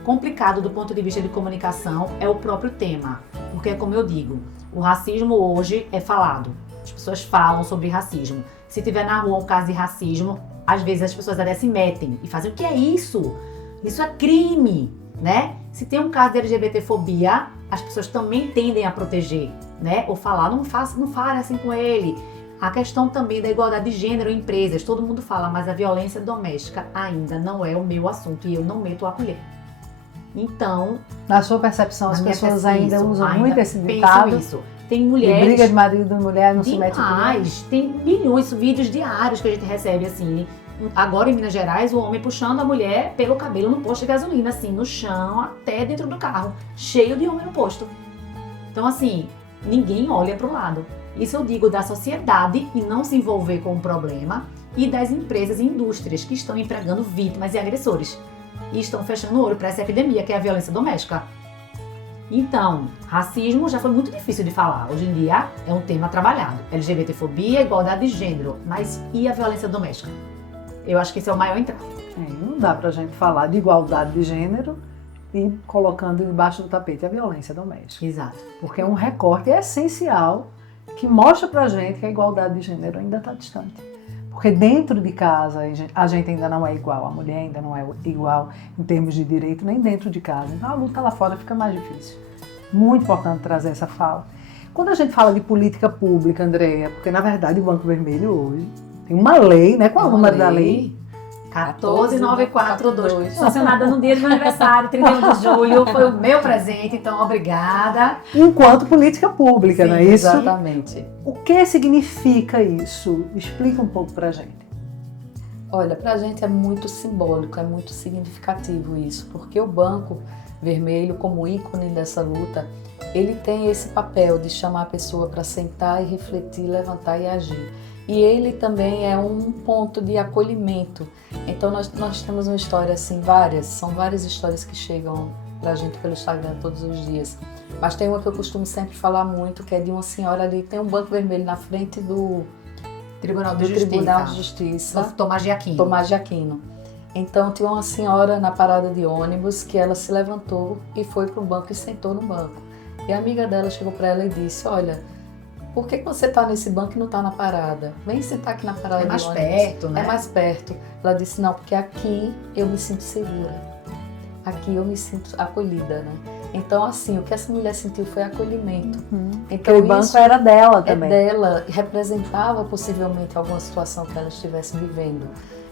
complicado do ponto de vista de comunicação, é o próprio tema. Porque, como eu digo, o racismo hoje é falado. As pessoas falam sobre racismo. Se tiver na rua um caso de racismo, às vezes as pessoas até se metem e fazem: o que é isso? Isso é crime, né? Se tem um caso de LGBTfobia, as pessoas também tendem a proteger, né? Ou falar: não fale assim com ele. A questão também da igualdade de gênero em empresas, todo mundo fala, mas a violência doméstica ainda não é o meu assunto e eu não meto a colher. Então, Na sua percepção, as na minha pessoas percepção, ainda usam ainda muito esse pensam ditado? isso. Tem De mulheres... briga de marido e mulher não se mete com mulher? Demais, tem milhões de vídeos diários que a gente recebe, assim, agora em Minas Gerais, o homem puxando a mulher pelo cabelo no posto de gasolina, assim, no chão, até dentro do carro, cheio de homem no posto. Então, assim, ninguém olha pro lado. Isso eu digo da sociedade e não se envolver com o problema, e das empresas e indústrias que estão empregando vítimas e agressores. E estão fechando o olho para essa epidemia, que é a violência doméstica. Então, racismo já foi muito difícil de falar. Hoje em dia é um tema trabalhado. LGBTfobia, igualdade de gênero. Mas e a violência doméstica? Eu acho que esse é o maior entrave. Não dá pra gente falar de igualdade de gênero e colocando debaixo do tapete a violência doméstica. Exato. Porque é um recorte essencial que mostra pra gente que a igualdade de gênero ainda está distante. Porque dentro de casa a gente ainda não é igual, a mulher ainda não é igual em termos de direito, nem dentro de casa. Então a luta lá fora fica mais difícil. Muito importante trazer essa fala. Quando a gente fala de política pública, Andréa, porque na verdade o Banco Vermelho hoje tem uma lei, né? Qual é o número da lei? 14942, sancionada no dia do meu aniversário, 31 de julho, foi o meu presente, então obrigada. Enquanto política pública, Sim, não é isso? Exatamente. O que significa isso? Explica um pouco pra gente. Olha, pra gente é muito simbólico, é muito significativo isso, porque o Banco Vermelho, como ícone dessa luta, ele tem esse papel de chamar a pessoa para sentar e refletir, levantar e agir. E ele também é um ponto de acolhimento. Então nós temos uma história assim, são várias histórias que chegam pra gente pelo Instagram todos os dias. Mas tem uma que eu costumo sempre falar muito, que é de uma senhora ali, tem um Banco Vermelho na frente do Tribunal de Justiça. Tribunal de Justiça. Tomás de Aquino. Tomás de Aquino. Então tinha uma senhora na parada de ônibus que ela se levantou e foi para um banco e sentou no banco. E a amiga dela chegou para ela e disse, olha, por que você está nesse banco e não está na parada? Vem sentar aqui na parada de ônibus. É mais perto, né? É mais perto. Ela disse, não, porque aqui eu me sinto segura. Aqui eu me sinto acolhida, né? Então, assim, o que essa mulher sentiu foi acolhimento. Então, Aquele banco era dela também. é dela, representava possivelmente alguma situação que ela estivesse vivendo.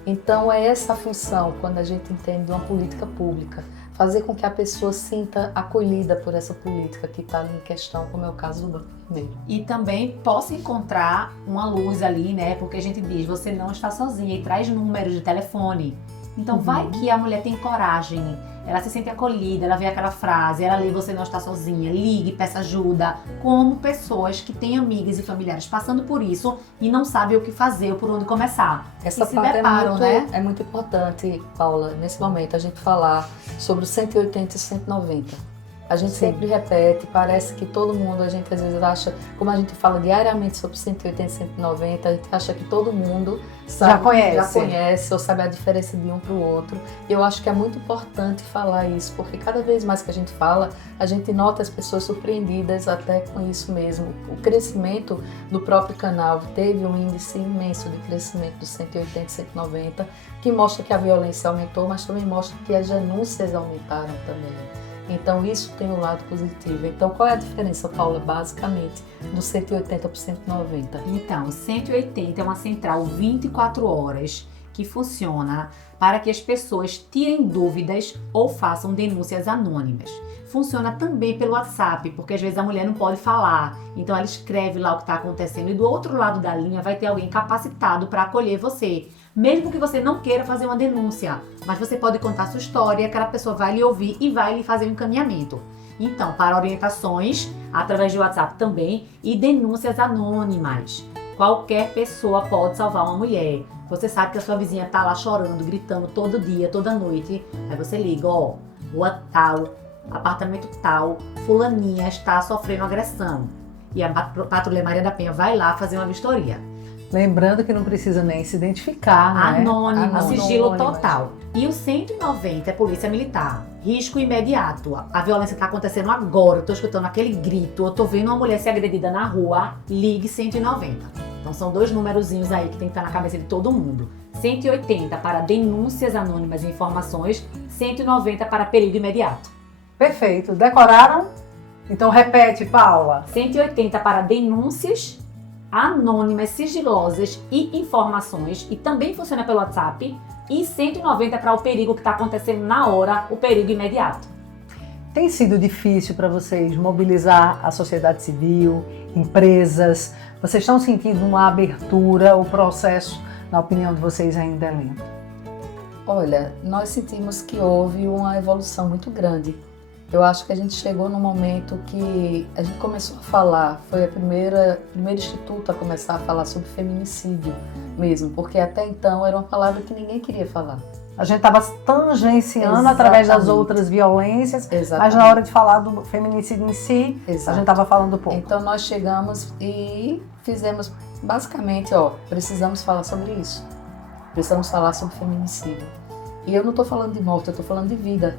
Então, é essa a função, quando a gente entende uma política pública, fazer com que a pessoa sinta acolhida por essa política que está ali em questão, como é o caso do Banco Vermelho. E também possa encontrar uma luz ali, né? Porque a gente diz, você não está sozinha e traz números de telefone. Então vai que a mulher tem coragem, ela se sente acolhida, ela vê aquela frase, ela lê você não está sozinha, ligue, peça ajuda, como pessoas que têm amigas e familiares passando por isso e não sabem o que fazer ou por onde começar. Essa e se parte preparam, né? é muito importante, Paula, nesse momento, a gente falar sobre o 180 e 190. A gente sempre repete, parece que todo mundo, a gente às vezes acha, como a gente fala diariamente sobre 180 e 190, a gente acha que todo mundo sabe, já conhece ou sabe a diferença de um para o outro. E eu acho que é muito importante falar isso, porque cada vez mais que a gente fala, a gente nota as pessoas surpreendidas até com isso mesmo. O crescimento do próprio canal teve um índice imenso de crescimento do 180 e 190, que mostra que a violência aumentou, mas também mostra que as denúncias aumentaram também. Então isso tem um lado positivo. Então qual é a diferença, Paula, basicamente, do 180 para o 190? Então, 180 é uma central 24 horas que funciona para que as pessoas tirem dúvidas ou façam denúncias anônimas. Funciona também pelo WhatsApp, porque às vezes a mulher não pode falar, então ela escreve lá o que está acontecendo e do outro lado da linha vai ter alguém capacitado para acolher você. Mesmo que você não queira fazer uma denúncia, mas você pode contar sua história, aquela pessoa vai lhe ouvir e vai lhe fazer um encaminhamento. Então, para orientações, através do WhatsApp também, e denúncias anônimas. Qualquer pessoa pode salvar uma mulher. Você sabe que a sua vizinha está lá chorando, gritando todo dia, toda noite. Aí você liga, ó, rua tal, apartamento tal, fulaninha está sofrendo agressão. E a Patrulha Maria da Penha vai lá fazer uma vistoria. Lembrando que não precisa nem se identificar, né? Anônimo, sigilo total. E o 190 é polícia militar. Risco imediato. A violência está acontecendo agora, eu estou escutando aquele grito, eu estou vendo uma mulher ser agredida na rua, ligue 190. Então são dois numerozinhos aí que tem que estar na cabeça de todo mundo. 180 para denúncias anônimas e informações, 190 para perigo imediato. Perfeito. Decoraram? Então repete, Paula. 180 para denúncias anônimas, sigilosas e informações, e também funciona pelo WhatsApp, e 190 para o perigo que está acontecendo na hora, o perigo imediato. Tem sido difícil para vocês mobilizar a sociedade civil, empresas? Vocês estão sentindo uma abertura? O processo, na opinião de vocês, ainda é lento? Olha, nós sentimos que houve uma evolução muito grande. Eu acho que a gente chegou num momento que a gente começou a falar, foi o primeiro instituto a começar a falar sobre feminicídio mesmo, porque até então era uma palavra que ninguém queria falar. A gente estava tangenciando através das outras violências, mas na hora de falar do feminicídio em si, a gente estava falando pouco. Então nós chegamos e fizemos basicamente, precisamos falar sobre isso. Precisamos falar sobre feminicídio. E eu não estou falando de morte, eu estou falando de vida.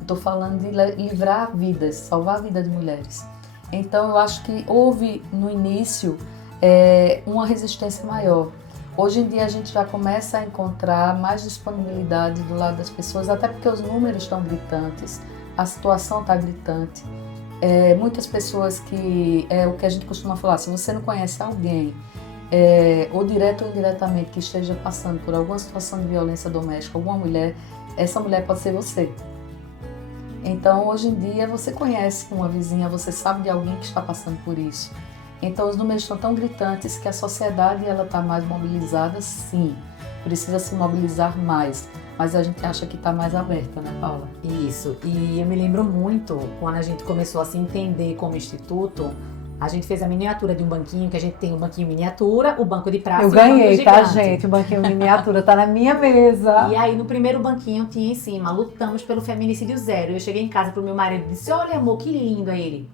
Estou falando de livrar vidas, salvar a vida de mulheres. Então eu acho que houve no início uma resistência maior. Hoje em dia a gente já começa a encontrar mais disponibilidade do lado das pessoas, até porque os números estão gritantes, a situação está gritante. Muitas pessoas que, o que a gente costuma falar, se você não conhece alguém, ou direto ou indiretamente, que esteja passando por alguma situação de violência doméstica, alguma mulher, essa mulher pode ser você. Então, hoje em dia, você conhece uma vizinha, você sabe de alguém que está passando por isso. Então, os números estão tão gritantes que a sociedade está mais mobilizada, sim. Precisa se mobilizar mais, mas a gente acha que está mais aberta, né, Paula? Isso, e eu me lembro muito, quando a gente começou a se entender como instituto, a gente fez a miniatura de um banquinho, que a gente tem o banquinho miniatura, o banco de praça e o banco gigante. Eu ganhei, tá, gente? O banquinho miniatura tá na minha mesa. E aí, no primeiro banquinho, tinha em cima, lutamos pelo feminicídio zero. Eu cheguei em casa pro meu marido e disse, olha, amor, que lindo. Aí ele,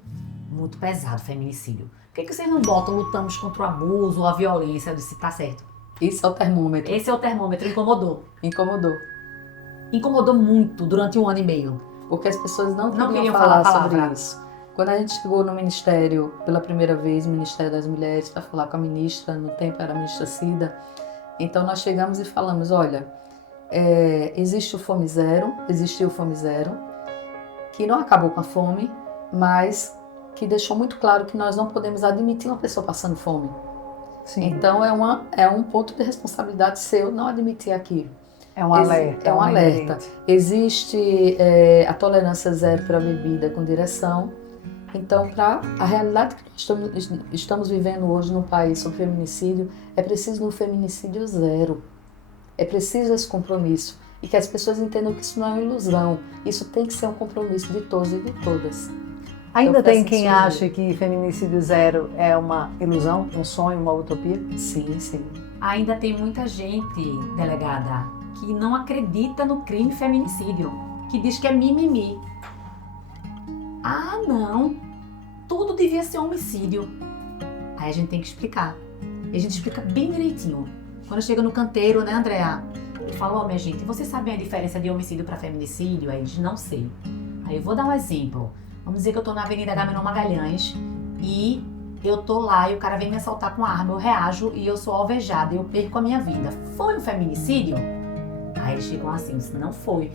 muito pesado feminicídio. Por que vocês não botam lutamos contra o abuso ou a violência? Eu disse, tá certo. Isso é o termômetro. Esse é o termômetro, incomodou. Incomodou. incomodou muito durante 1 ano e meio. Porque as pessoas não Não queriam queriam falar falar a sobre palavra. isso. Quando a gente chegou no Ministério, pela primeira vez, Ministério das Mulheres, para falar com a ministra, no tempo era a ministra Cida, então nós chegamos e falamos, olha, existiu o Fome Zero, que não acabou com a fome, mas que deixou muito claro que nós não podemos admitir uma pessoa passando fome. Sim. Então é um ponto de responsabilidade seu não admitir aquilo. É um alerta. É um alerta. lembrete. Existe a tolerância zero para a bebida com direção. Então, para a realidade que nós estamos vivendo hoje no país sobre feminicídio, é preciso um feminicídio zero. É preciso esse compromisso. E que as pessoas entendam que isso não é uma ilusão. Isso tem que ser um compromisso de todos e de todas. Ainda Então, tem faz quem sentido. acha que feminicídio zero é uma ilusão, um sonho, uma utopia? Sim, sim. Ainda tem muita gente, delegada, que não acredita no crime feminicídio, que diz que é mimimi. Ah, não, tudo devia ser homicídio. Aí a gente tem que explicar. E a gente explica bem direitinho. Quando chega no canteiro, né, Andréa? Eu falo, ó, minha gente, vocês sabem a diferença de homicídio para feminicídio? Aí eles, não sei. Aí eu vou dar um exemplo. Vamos dizer que eu tô na Avenida Agamenon Magalhães e eu tô lá e o cara vem me assaltar com a arma, eu reajo e eu sou alvejada e eu perco a minha vida. Foi um feminicídio? Aí eles ficam assim, não foi.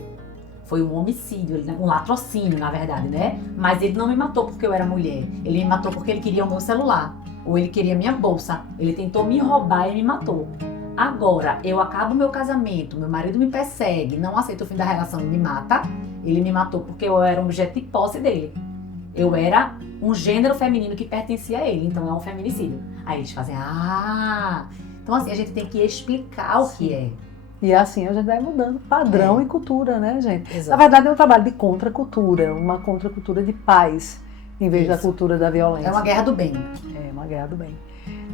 Foi um homicídio, um latrocínio, na verdade, né? Mas ele não me matou porque eu era mulher. Ele me matou porque ele queria o meu celular. Ou ele queria minha bolsa. Ele tentou me roubar e me matou. Agora, eu acabo meu casamento, meu marido me persegue, não aceita o fim da relação e me mata. Ele me matou porque eu era um objeto de posse dele. Eu era um gênero feminino que pertencia a ele, então é um feminicídio. Aí eles fazem, Então assim, a gente tem que explicar o que é. E assim a gente vai mudando padrão e cultura, né, gente? Exato. Na verdade é um trabalho de contracultura, uma contracultura de paz, em vez da Isso. cultura da violência. É uma guerra do bem. É uma guerra do bem.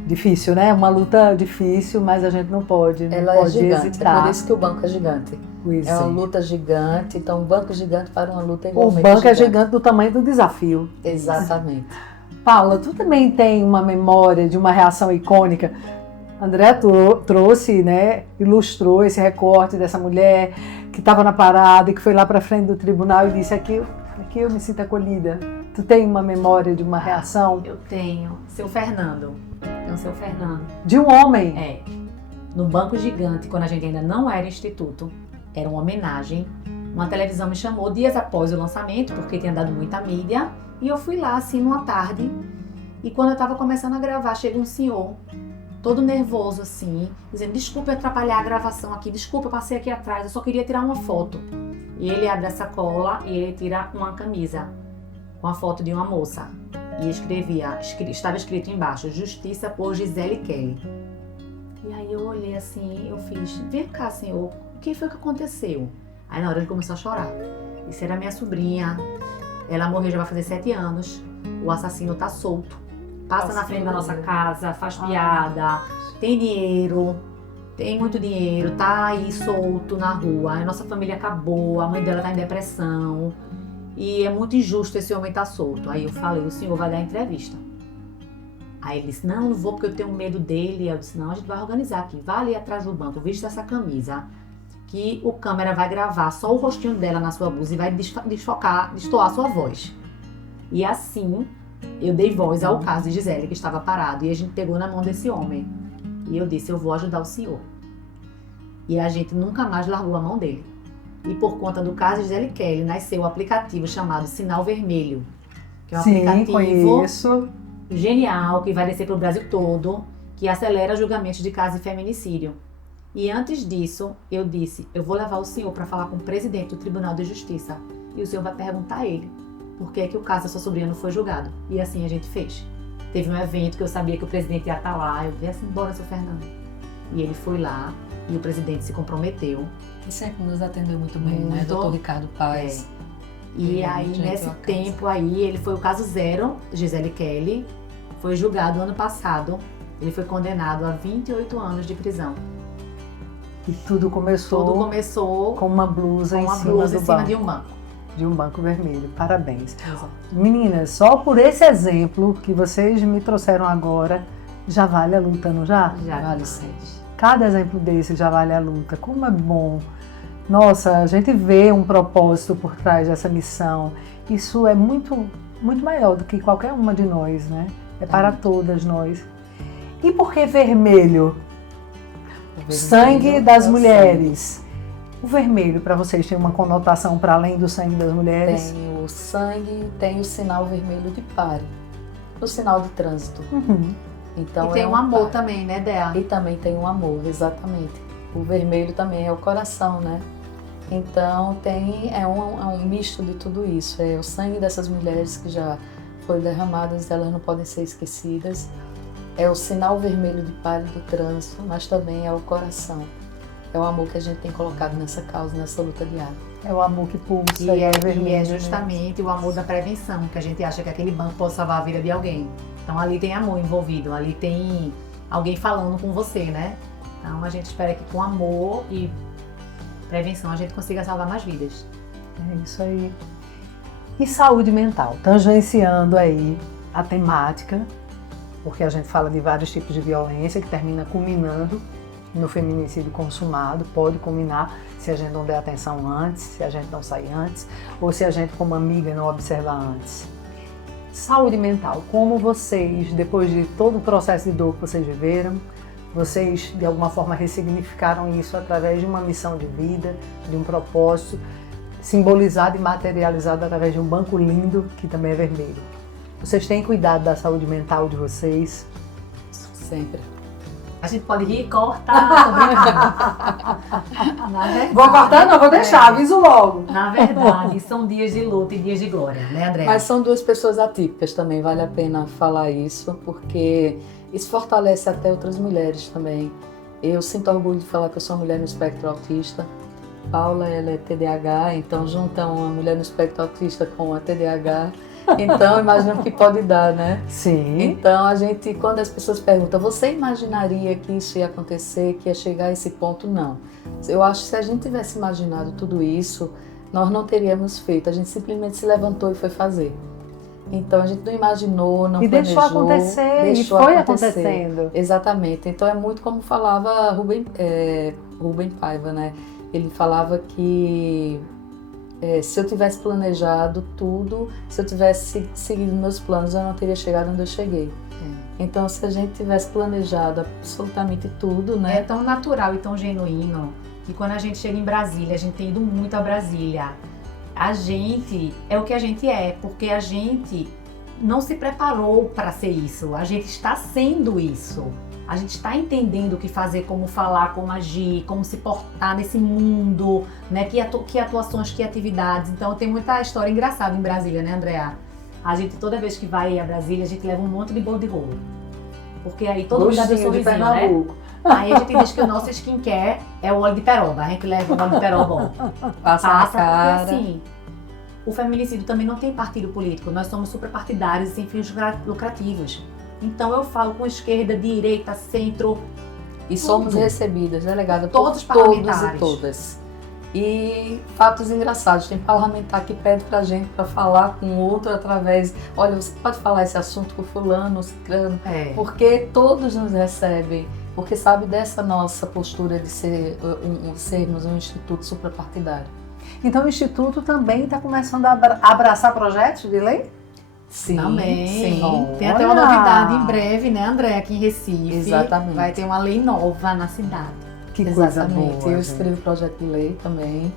Difícil, né? Uma luta difícil, mas a gente não pode, não Ela pode é gigante, hesitar. é por isso que o banco é gigante. Pois É uma é. luta gigante, então um banco gigante para uma luta O igualmente banco é gigante do tamanho do desafio. Exatamente. Paula, tu também tem uma memória de uma reação icônica. André trouxe, né, ilustrou esse recorte dessa mulher que estava na parada e que foi lá para frente do tribunal e disse aqui eu me sinto acolhida. Tu tem uma memória de uma reação Eu tenho. Seu Fernando. Tem o seu Fernando. de um homem? É. No Banco Gigante, quando a gente ainda não era instituto, era uma homenagem. Uma televisão me chamou dias após o lançamento, porque tinha dado muita mídia. E eu fui lá, assim, numa tarde. E quando eu tava começando a gravar, chega um senhor, todo nervoso, assim, dizendo, desculpa eu atrapalhar a gravação aqui, desculpa, eu passei aqui atrás, eu só queria tirar uma foto. E ele abre a sacola e ele tira uma camisa com a foto de uma moça. E estava escrito embaixo, Justiça por Gisele Kelly. E aí eu olhei assim, eu fiz, vem cá, senhor, o que foi que aconteceu? Aí na hora ele começou a chorar. Isso era minha sobrinha, ela morreu já vai fazer 7 anos, o assassino tá solto. Passa na frente da nossa casa, faz piada, tem dinheiro, tem muito dinheiro, tá aí solto na rua. A nossa família acabou, a mãe dela tá em depressão. E é muito injusto esse homem estar solto. Aí eu falei, o senhor vai dar entrevista. Aí ele disse, não vou porque eu tenho medo dele. Eu disse, não, a gente vai organizar aqui. Vai ali atrás do banco, vista essa camisa. Que o câmera vai gravar só o rostinho dela na sua blusa e vai destoar a sua voz. E assim, eu dei voz ao caso de Gisele, que estava parado. E a gente pegou na mão desse homem. E eu disse, eu vou ajudar o senhor. E a gente nunca mais largou a mão dele. E por conta do caso de Gisele Kelly, nasceu o aplicativo chamado Sinal Vermelho. Que é um aplicativo Conheço. genial, que vai descer para o Brasil todo, que acelera julgamentos de casos de feminicídio. E antes disso, eu disse, eu vou levar o senhor para falar com o presidente do Tribunal de Justiça. E o senhor vai perguntar a ele por que é que o caso da sua sobrinha não foi julgado. E assim a gente fez. Teve um evento que eu sabia que o presidente ia estar lá, eu disse assim, bora, seu Fernando. E ele foi lá, e o presidente se comprometeu. E sempre nos atendeu muito bem, né? Muito. Doutor Ricardo Paes. E É, aí, gente, nesse bacana. tempo aí, ele foi o caso 0, Gisele Kelly, foi julgado ano passado. Ele foi condenado a 28 anos de prisão. E tudo começou Tudo começou com uma blusa com em uma cima blusa do em cima banco, de um banco. de um banco vermelho. Parabéns. Meninas, só por esse exemplo que vocês me trouxeram agora, já vale a luta, não já? Já Vale demais. sim. Cada exemplo desse já vale a luta. Como é bom Nossa, a gente vê um propósito por trás dessa missão. Isso é muito, muito maior do que qualquer uma de nós, né? É para todas nós. E por que vermelho? Sangue das mulheres. O vermelho, para vocês, tem uma conotação para além do sangue das mulheres? Tem o sangue, tem o sinal vermelho de pare, o sinal de trânsito. Então, E tem é um amor pare. também, né, Dea? E também tem um amor, exatamente. O vermelho também é o coração, né? Então é um misto de tudo isso. É o sangue dessas mulheres que já foram derramadas, elas não podem ser esquecidas. É o sinal vermelho de pare do trânsito, mas também é o coração. É o amor que a gente tem colocado nessa causa, nessa luta diária. É o amor que pulsa E e é é vermelho. justamente o amor da prevenção, que a gente acha que aquele banco pode salvar a vida de alguém. Então ali tem amor envolvido, ali tem alguém falando com você, né? Então a gente espera que com amor e prevenção a gente consiga salvar mais vidas. É isso aí. E saúde mental, tangenciando aí a temática, porque a gente fala de vários tipos de violência que termina culminando no feminicídio consumado, pode culminar se a gente não der atenção antes, se a gente não sair antes, ou se a gente como amiga não observar antes. Saúde mental, como vocês, depois de todo o processo de dor que vocês viveram, vocês de alguma forma ressignificaram isso através de uma missão de vida, de um propósito, simbolizado e materializado através de um banco lindo, que também é vermelho. Vocês têm cuidado da saúde mental de vocês? Sempre. A gente pode rir e cortar, tô brincando. Na verdade, Vou cortar? Não, vou deixar, aviso logo. Na verdade, são dias de luta e dias de glória, né, André? Mas são duas pessoas atípicas também, vale a pena falar isso, porque isso fortalece até outras mulheres também. Eu sinto orgulho de falar que eu sou uma mulher no espectro autista. Paula, ela é TDAH, então juntam uma mulher no espectro autista com a TDAH. Então, imagina o que pode dar, né? Sim. Então, a gente, quando as pessoas perguntam, você imaginaria que isso ia acontecer, que ia chegar a esse ponto? Não. Eu acho que se a gente tivesse imaginado tudo isso, nós não teríamos feito. A gente simplesmente se levantou e foi fazer. Então, a gente não imaginou, não E planejou. deixou acontecer, deixou e foi acontecer. acontecendo. Exatamente. Então, é muito como falava Rubem Paiva, né? Ele falava que se eu tivesse planejado tudo, se eu tivesse seguido meus planos, eu não teria chegado onde eu cheguei. Então, se a gente tivesse planejado absolutamente tudo, né? É tão natural e tão genuíno que quando a gente chega em Brasília, a gente tem ido muito a Brasília. A gente é o que a gente é, porque a gente não se preparou para ser isso. A gente está sendo isso. A gente está entendendo o que fazer, como falar, como agir, como se portar nesse mundo, né? Que atuações, que atividades. Então tem muita história engraçada em Brasília, né, Andrea? A gente, toda vez que vai a Brasília, a gente leva um monte de bolo de rolo. Porque aí todo mundo dá seu sorrisinho, né? Aí a gente diz que o nosso skincare é o óleo de peroba. A gente leva o óleo de peroba bom. Passa na cara. Porque assim, o feminicídio também não tem partido político. Nós somos superpartidários e sem fins lucrativos. Então eu falo com esquerda, direita, centro. E somos recebidas, delegada, Todos por todos parlamentares. e todas. E fatos engraçados, tem parlamentar que pede pra gente para falar com outro através, olha, você pode falar esse assunto com fulano, ciclano, porque todos nos recebem, porque sabe dessa nossa postura de sermos um instituto suprapartidário. Então o Instituto também está começando a abraçar projetos de lei? Sim, Também. sim. Tem até uma novidade em breve, né, André? Aqui em Recife. Exatamente. Vai ter uma lei nova na cidade. Que coisa Exatamente. boa, Eu gente. escrevo projeto de lei também.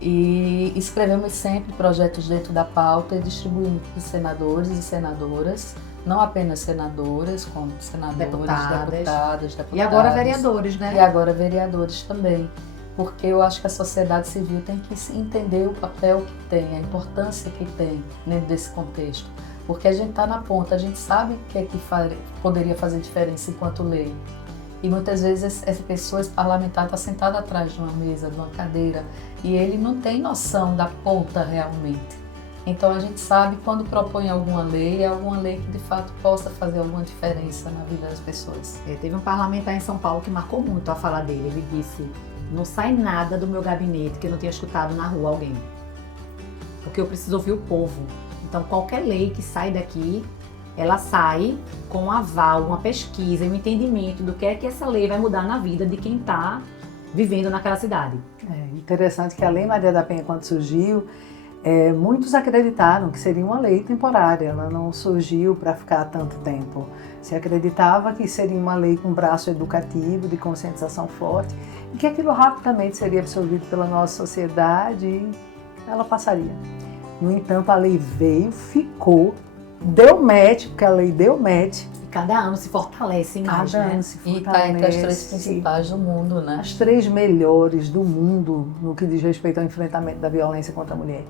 E escrevemos sempre projetos dentro da pauta e distribuímos para os senadores e senadoras, não apenas senadoras, como senadores, deputadas. E agora vereadores, né? E agora vereadores também. Porque eu acho que a sociedade civil tem que entender o papel que tem, a importância que tem dentro desse contexto. Porque a gente está na ponta, a gente sabe o que é que poderia fazer diferença enquanto lei. E muitas vezes essa pessoa, esse parlamentar, está sentado atrás de uma mesa, de uma cadeira, e ele não tem noção da ponta realmente. Então a gente sabe quando propõe alguma lei, é alguma lei que de fato possa fazer alguma diferença na vida das pessoas. Teve um parlamentar em São Paulo que marcou muito a fala dele. Ele disse: não sai nada do meu gabinete que eu não tenha escutado na rua alguém. Porque eu preciso ouvir o povo. Então qualquer lei que sai daqui, ela sai com um aval, uma pesquisa, um entendimento do que é que essa lei vai mudar na vida de quem está vivendo naquela cidade. É interessante que a Lei Maria da Penha, quando surgiu, muitos acreditaram que seria uma lei temporária, ela não surgiu para ficar tanto tempo. Se acreditava que seria uma lei com braço educativo, de conscientização forte, e que aquilo rapidamente seria absorvido pela nossa sociedade e ela passaria. No entanto, a lei veio, ficou, deu match, porque a lei deu match. E cada ano se fortalece mais, Cada né? ano se E fortalece. está entre as 3 principais do mundo, né? As 3 melhores do mundo no que diz respeito ao enfrentamento da violência contra a mulher.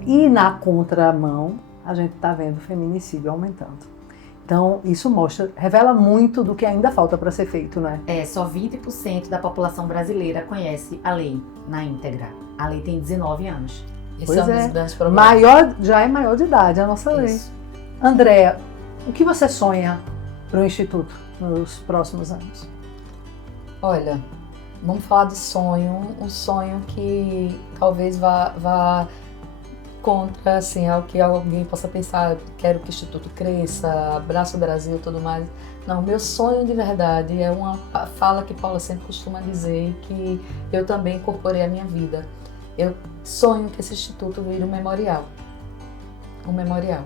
E na contramão, a gente está vendo o feminicídio aumentando. Então, isso revela muito do que ainda falta para ser feito, né? Só 20% da população brasileira conhece a lei na íntegra. A lei tem 19 anos. Esse Pois é um dos é. grandes problemas. Já é maior de idade a nossa lei. Isso. Andréa, o que você sonha para o Instituto nos próximos anos? Olha, vamos falar de sonho. Um sonho que talvez vá contra, assim, ao que alguém possa pensar, quero que o Instituto cresça, abraça o Brasil e tudo mais. Não, meu sonho de verdade é uma fala que Paula sempre costuma dizer e que eu também incorporei à minha vida. Eu sonho que esse Instituto vire um memorial. Um memorial.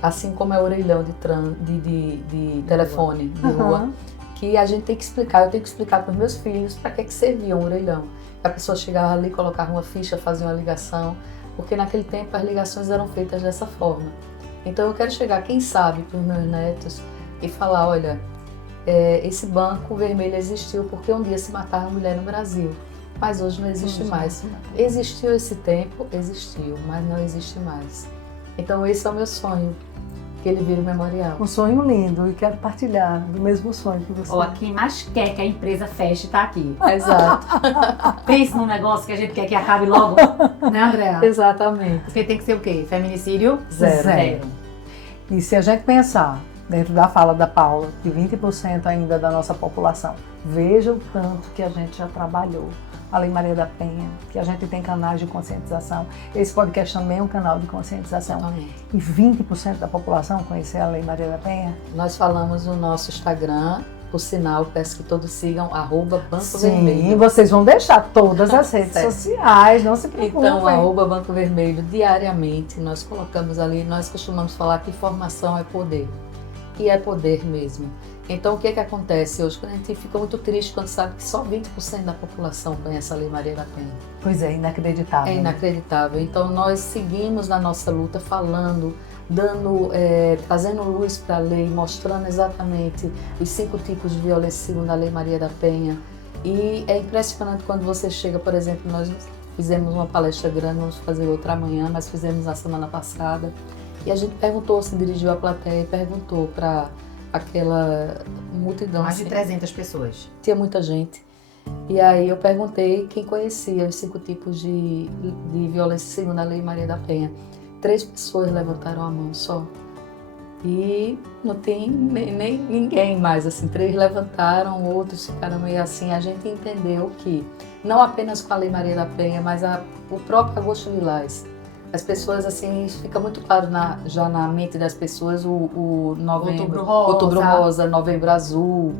Assim como é o orelhão de telefone, de rua, que a gente tem que explicar. Eu tenho que explicar para os meus filhos para que servia um orelhão. A pessoa chegava ali, colocava uma ficha, fazia uma ligação, porque naquele tempo as ligações eram feitas dessa forma. Então eu quero chegar, quem sabe, para os meus netos e falar, olha, esse banco vermelho existiu porque um dia se matava mulher no Brasil. Mas hoje não existe mais. Existiu esse tempo? Existiu, mas não existe mais. Então esse é o meu sonho, que ele vire um memorial. Um sonho lindo e quero partilhar do mesmo sonho que você. Ó, quem mais quer que a empresa feche tá aqui. Exato. Pense num negócio que a gente quer que acabe logo, né, Andréa? Exatamente. Porque tem que ser o quê? Feminicídio? Zero. E se a gente pensar, dentro da fala da Paula, que 20% ainda da nossa população, veja o tanto que a gente já trabalhou. A Lei Maria da Penha, que a gente tem canais de conscientização. Esse podcast também é um canal de conscientização. Totalmente. E 20% da população conhecer a Lei Maria da Penha. Nós falamos no nosso Instagram, por sinal, peço que todos sigam, @Banco Sim, Vermelho. vocês vão deixar todas as redes Certo. sociais, não se preocupem. Então, @Banco Vermelho, diariamente, nós colocamos ali, nós costumamos falar que informação é poder. E é poder mesmo. Então, o que acontece hoje? Quando a gente fica muito triste quando sabe que só 20% da população conhece a Lei Maria da Penha. Pois é, inacreditável. É inacreditável. Então, nós seguimos na nossa luta falando, trazendo luz para a lei, mostrando exatamente os 5 tipos de violência segundo a Lei Maria da Penha. E é impressionante quando você chega, por exemplo, nós fizemos uma palestra grande, vamos fazer outra amanhã, mas fizemos na semana passada. E a gente perguntou, se dirigiu à plateia e perguntou para aquela multidão. Mais de assim, 300 pessoas. tinha muita gente. E aí eu perguntei quem conhecia os 5 tipos de violência segundo a Lei Maria da Penha. 3 pessoas levantaram a mão só. E não tem nem ninguém mais, assim. 3 levantaram, outros ficaram meio assim. A gente entendeu que, não apenas com a Lei Maria da Penha, mas o próprio Agosto Lilás. As pessoas, assim, fica muito claro já na mente das pessoas o novembro, Outubro Rosa, Novembro Azul,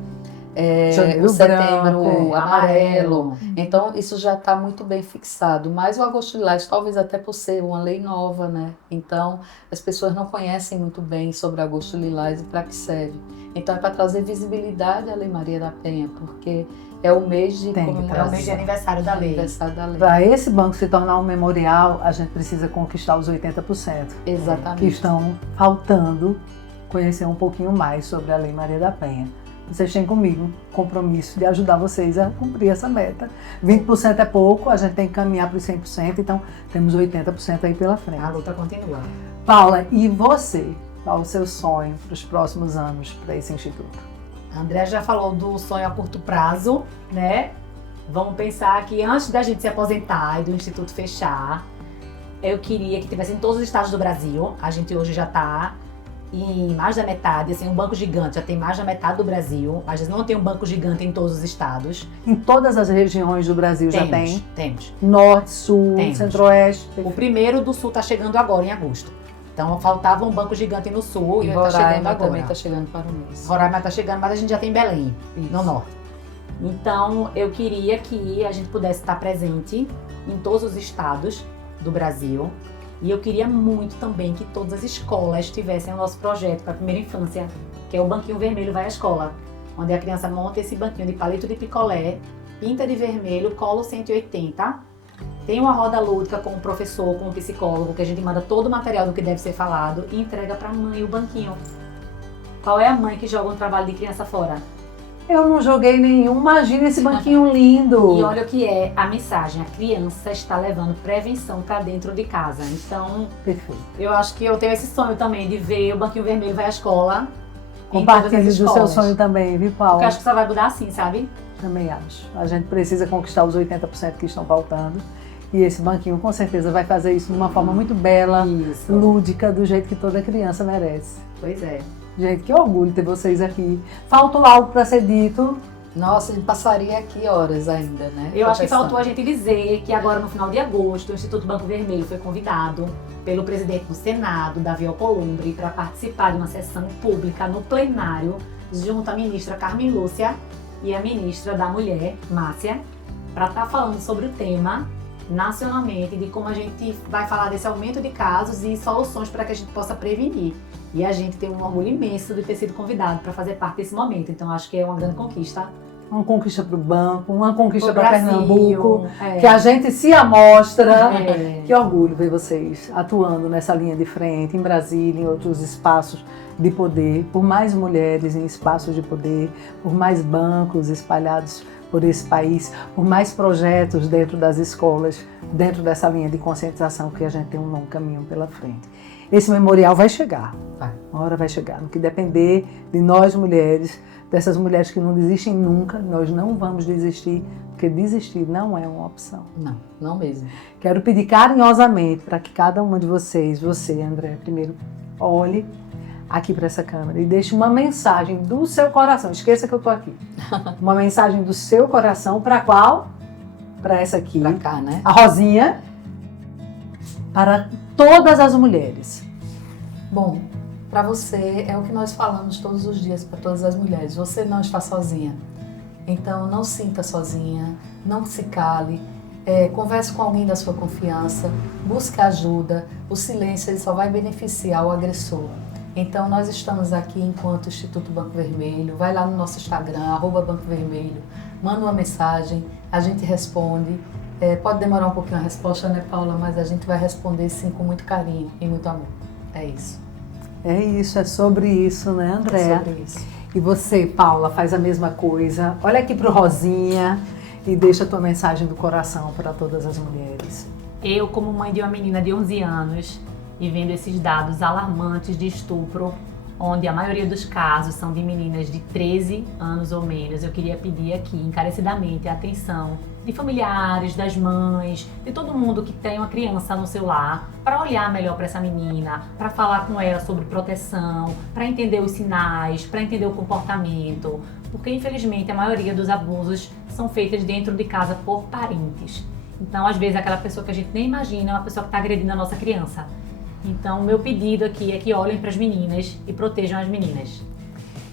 o Setembro branco, Amarelo. Então, isso já está muito bem fixado. Mas o Agosto Lilás, talvez até por ser uma lei nova, né? Então, as pessoas não conhecem muito bem sobre o Agosto Lilás e para que serve. Então, é para trazer visibilidade à Lei Maria da Penha, porque é o mês de É o mês de aniversário da lei. Para esse banco se tornar um memorial, a gente precisa conquistar os 80%. Exatamente. Que estão faltando conhecer um pouquinho mais sobre a Lei Maria da Penha. Vocês têm comigo compromisso de ajudar vocês a cumprir essa meta. 20% é pouco, a gente tem que caminhar para os 100%, então temos 80% aí pela frente. A luta continua. Paula, e você? Qual o seu sonho para os próximos anos para esse instituto? A Andréa já falou do sonho a curto prazo, né? Vamos pensar que antes da gente se aposentar e do instituto fechar, eu queria que tivesse em todos os estados do Brasil. A gente hoje já está em mais da metade, assim, um banco gigante já tem mais da metade do Brasil. A gente não tem um banco gigante em todos os estados. Em todas as regiões do Brasil já tem? Temos. Norte, Sul, Temos. Centro-Oeste? O primeiro do Sul está chegando agora, em agosto. Então faltava um banco gigante no Sul e vai estar chegando Roraima agora. também está chegando para o mês. Roraima está chegando, mas a gente já tem Belém, no norte. Então, eu queria que a gente pudesse estar presente em todos os estados do Brasil. E eu queria muito também que todas as escolas tivessem o nosso projeto para a primeira infância, que é o Banquinho Vermelho Vai à Escola, onde a criança monta esse banquinho de palito de picolé, pinta de vermelho, cola 180, tem uma roda lúdica com o professor, com o psicólogo, que a gente manda todo o material do que deve ser falado e entrega para a mãe o banquinho. Qual é a mãe que joga um trabalho de criança fora? Eu não joguei nenhum, imagina esse banquinho lindo. E olha o que é a mensagem, a criança está levando prevenção para dentro de casa. Então, Perfeito. eu acho que eu tenho esse sonho também de ver o Banquinho Vermelho Vai à Escola. Compartilhe do seu sonho também, viu, Paula? Porque eu acho que só vai mudar assim, sabe? Também acho. A gente precisa conquistar os 80% que estão faltando. E esse banquinho com certeza vai fazer isso de uma forma muito bela, Isso. lúdica, do jeito que toda criança merece. Pois é. Gente, que orgulho ter vocês aqui. Falta algo para ser dito. Nossa, a gente passaria aqui horas ainda, né? Eu acho que Conversando. faltou a gente dizer que agora no final de agosto o Instituto Banco Vermelho foi convidado pelo presidente do Senado, Davi Alcolumbre, para participar de uma sessão pública no plenário junto à ministra Carmen Lúcia e a ministra da Mulher, Márcia, para estar falando sobre o tema nacionalmente, de como a gente vai falar desse aumento de casos e soluções para que a gente possa prevenir. E a gente tem um orgulho imenso de ter sido convidado para fazer parte desse momento. Então acho que é uma grande conquista. Uma conquista para o banco, uma conquista Pro para Brasil, Pernambuco, é. que a gente se amostra. É. Que orgulho ver vocês atuando nessa linha de frente, em Brasília, em outros espaços de poder, por mais mulheres em espaços de poder, por mais bancos espalhados por esse país, por mais projetos dentro das escolas, dentro dessa linha de conscientização que a gente tem um longo caminho pela frente. Esse memorial vai chegar, uma hora vai chegar, no que depender de nós mulheres, dessas mulheres que não desistem nunca, nós não vamos desistir, porque desistir não é uma opção. Não, não mesmo. Quero pedir carinhosamente para que cada uma de vocês, você, André, primeiro, olhe aqui para essa câmera e deixe uma mensagem do seu coração. Esqueça que eu estou aqui. Uma mensagem do seu coração para qual? Para essa aqui. Pra cá, né? A Rosinha. Para todas as mulheres. Bom, para você é o que nós falamos todos os dias para todas as mulheres. Você não está sozinha. Então não sinta sozinha, não se cale. Converse com alguém da sua confiança, busque ajuda. O silêncio ele só vai beneficiar o agressor. Então nós estamos aqui enquanto Instituto Banco Vermelho. Vai lá no nosso Instagram, @Banco Vermelho, manda uma mensagem, a gente responde. Pode demorar um pouquinho a resposta, né, Paula? Mas a gente vai responder sim com muito carinho e muito amor. É isso. É isso, é sobre isso, né, André? É sobre isso. E você, Paula, faz a mesma coisa. Olha aqui pro Rosinha e deixa a tua mensagem do coração para todas as mulheres. Eu, como mãe de uma menina de 11 anos, e vendo esses dados alarmantes de estupro, onde a maioria dos casos são de meninas de 13 anos ou menos, eu queria pedir aqui encarecidamente a atenção de familiares, das mães, de todo mundo que tem uma criança no seu lar, para olhar melhor para essa menina, para falar com ela sobre proteção, para entender os sinais, para entender o comportamento, porque infelizmente a maioria dos abusos são feitos dentro de casa por parentes. Então, às vezes, aquela pessoa que a gente nem imagina é uma pessoa que está agredindo a nossa criança. Então, o meu pedido aqui é que olhem para as meninas e protejam as meninas.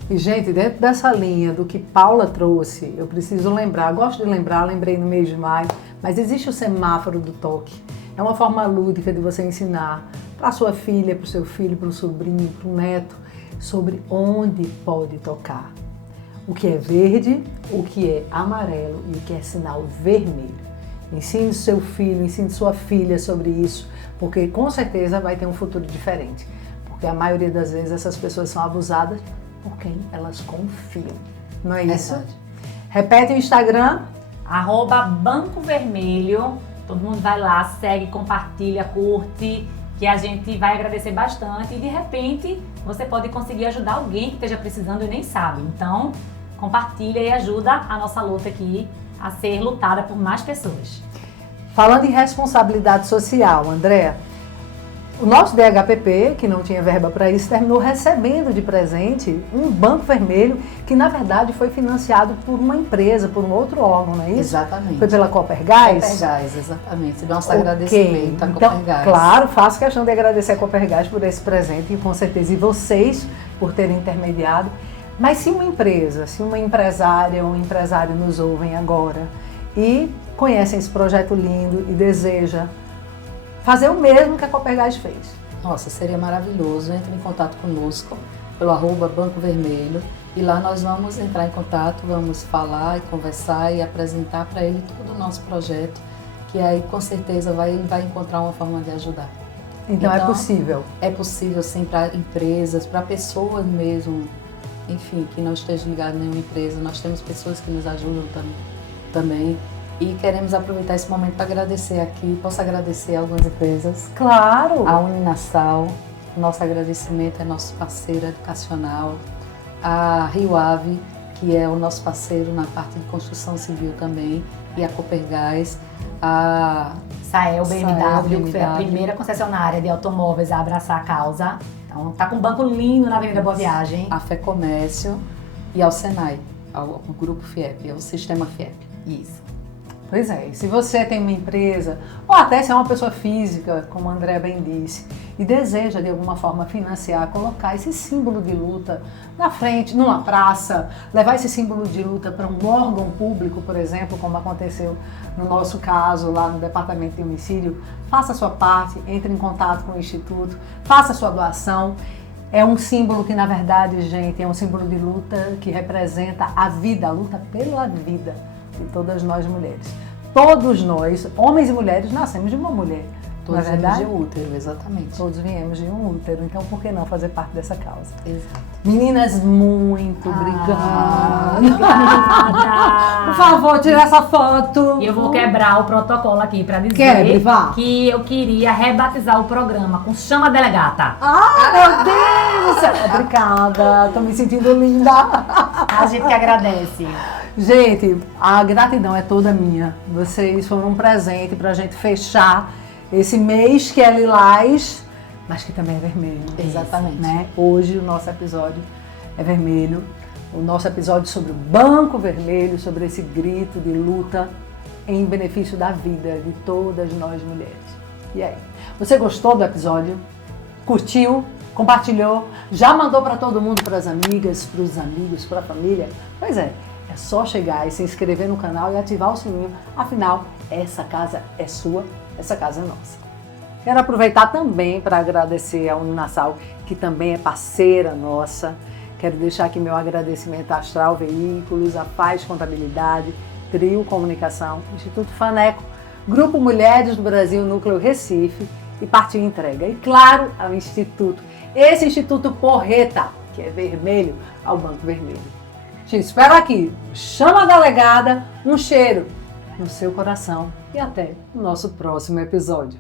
E, gente, dentro dessa linha do que Paula trouxe, eu preciso lembrar, gosto de lembrar, lembrei no mês de maio, mas existe o semáforo do toque. É uma forma lúdica de você ensinar para a sua filha, para o seu filho, para o sobrinho, para o neto, sobre onde pode tocar. O que é verde, o que é amarelo e o que é sinal vermelho. Ensine seu filho, ensine sua filha sobre isso, porque com certeza vai ter um futuro diferente. Porque a maioria das vezes essas pessoas são abusadas por quem elas confiam. Não é isso? Verdade. Repete o Instagram. @Banco Vermelho. Todo mundo vai lá, segue, compartilha, curte, que a gente vai agradecer bastante. E de repente você pode conseguir ajudar alguém que esteja precisando e nem sabe. Então, compartilha e ajuda a nossa luta aqui a ser lutada por mais pessoas. Falando em responsabilidade social, André, o nosso DHPP, que não tinha verba para isso, terminou recebendo de presente um banco vermelho que, na verdade, foi financiado por uma empresa, por um outro órgão, não é isso? Exatamente. Foi pela Copergás? Copergás, exatamente. Nosso Ok. agradecimento à Então, Copergás. claro, faço questão de agradecer a Copergás por esse presente e com certeza, e vocês por terem intermediado. Mas se uma empresa, se uma empresária ou um empresário nos ouvem agora e conhecem esse projeto lindo e deseja fazer o mesmo que a Copergás fez. Nossa, seria maravilhoso. Entre em contato conosco pelo @Banco Vermelho e lá nós vamos entrar em contato, vamos falar e conversar e apresentar para ele todo o nosso projeto, que aí com certeza vai encontrar uma forma de ajudar. Então é possível? É possível sim, para empresas, para pessoas mesmo, enfim, que não estejam ligadas em nenhuma empresa. Nós temos pessoas que nos ajudam também. E queremos aproveitar esse momento para agradecer aqui. Posso agradecer algumas empresas? Claro! A Uninasal, nosso agradecimento é nosso parceiro educacional. A Rio Ave, que é o nosso parceiro na parte de construção civil também. E a Copergás. A Sael BMW, que foi a BMW. primeira concessionária de automóveis a abraçar a causa. Então, tá com um banco lindo na Avenida Boa Viagem. A Fé Comércio e ao Senai, ao Grupo FIEP, ao Sistema FIEP. Isso. Pois é, e se você tem uma empresa, ou até se é uma pessoa física, como a André bem disse, e deseja de alguma forma financiar, colocar esse símbolo de luta na frente, numa praça, levar esse símbolo de luta para um órgão público, por exemplo, como aconteceu no nosso caso lá no Departamento de Homicídio, faça a sua parte, entre em contato com o Instituto, faça a sua doação. É um símbolo que, na verdade, gente, é um símbolo de luta que representa a vida, a luta pela vida de todas nós mulheres. Todos nós, homens e mulheres, nascemos de uma mulher. Todos não é verdade? viemos de útero, exatamente. Todos viemos de um útero, então por que não fazer parte dessa causa? Exato. Meninas, muito obrigada. Obrigada! Por favor, tira essa foto. E eu vou quebrar o protocolo aqui para dizer Quebre, vá. que eu queria rebatizar o programa com Chama Delegata. Ah, meu Deus! Obrigada, tô me sentindo linda. A gente que agradece. Gente, a gratidão é toda minha. Vocês foram um presente pra gente fechar esse mês que é lilás, mas que também é vermelho. Exatamente. Né? Hoje o nosso episódio é vermelho. O nosso episódio sobre o Banco Vermelho, sobre esse grito de luta em benefício da vida de todas nós mulheres. E aí? Você gostou do episódio? Curtiu? Compartilhou? Já mandou para todo mundo, para as amigas, para os amigos, para a família? Pois é. É só chegar e se inscrever no canal e ativar o sininho. Afinal, essa casa é sua, essa casa é nossa. Quero aproveitar também para agradecer a Uninasal, que também é parceira nossa. Quero deixar aqui meu agradecimento à Astral Veículos, à Paz Contabilidade, Trio Comunicação, Instituto Faneco, Grupo Mulheres do Brasil, Núcleo Recife e Partiu Entrega. E claro, ao Instituto, esse Instituto Porreta, que é vermelho, ao Banco Vermelho. Te espero aqui. Chama a delegada, um cheiro no seu coração e até o nosso próximo episódio.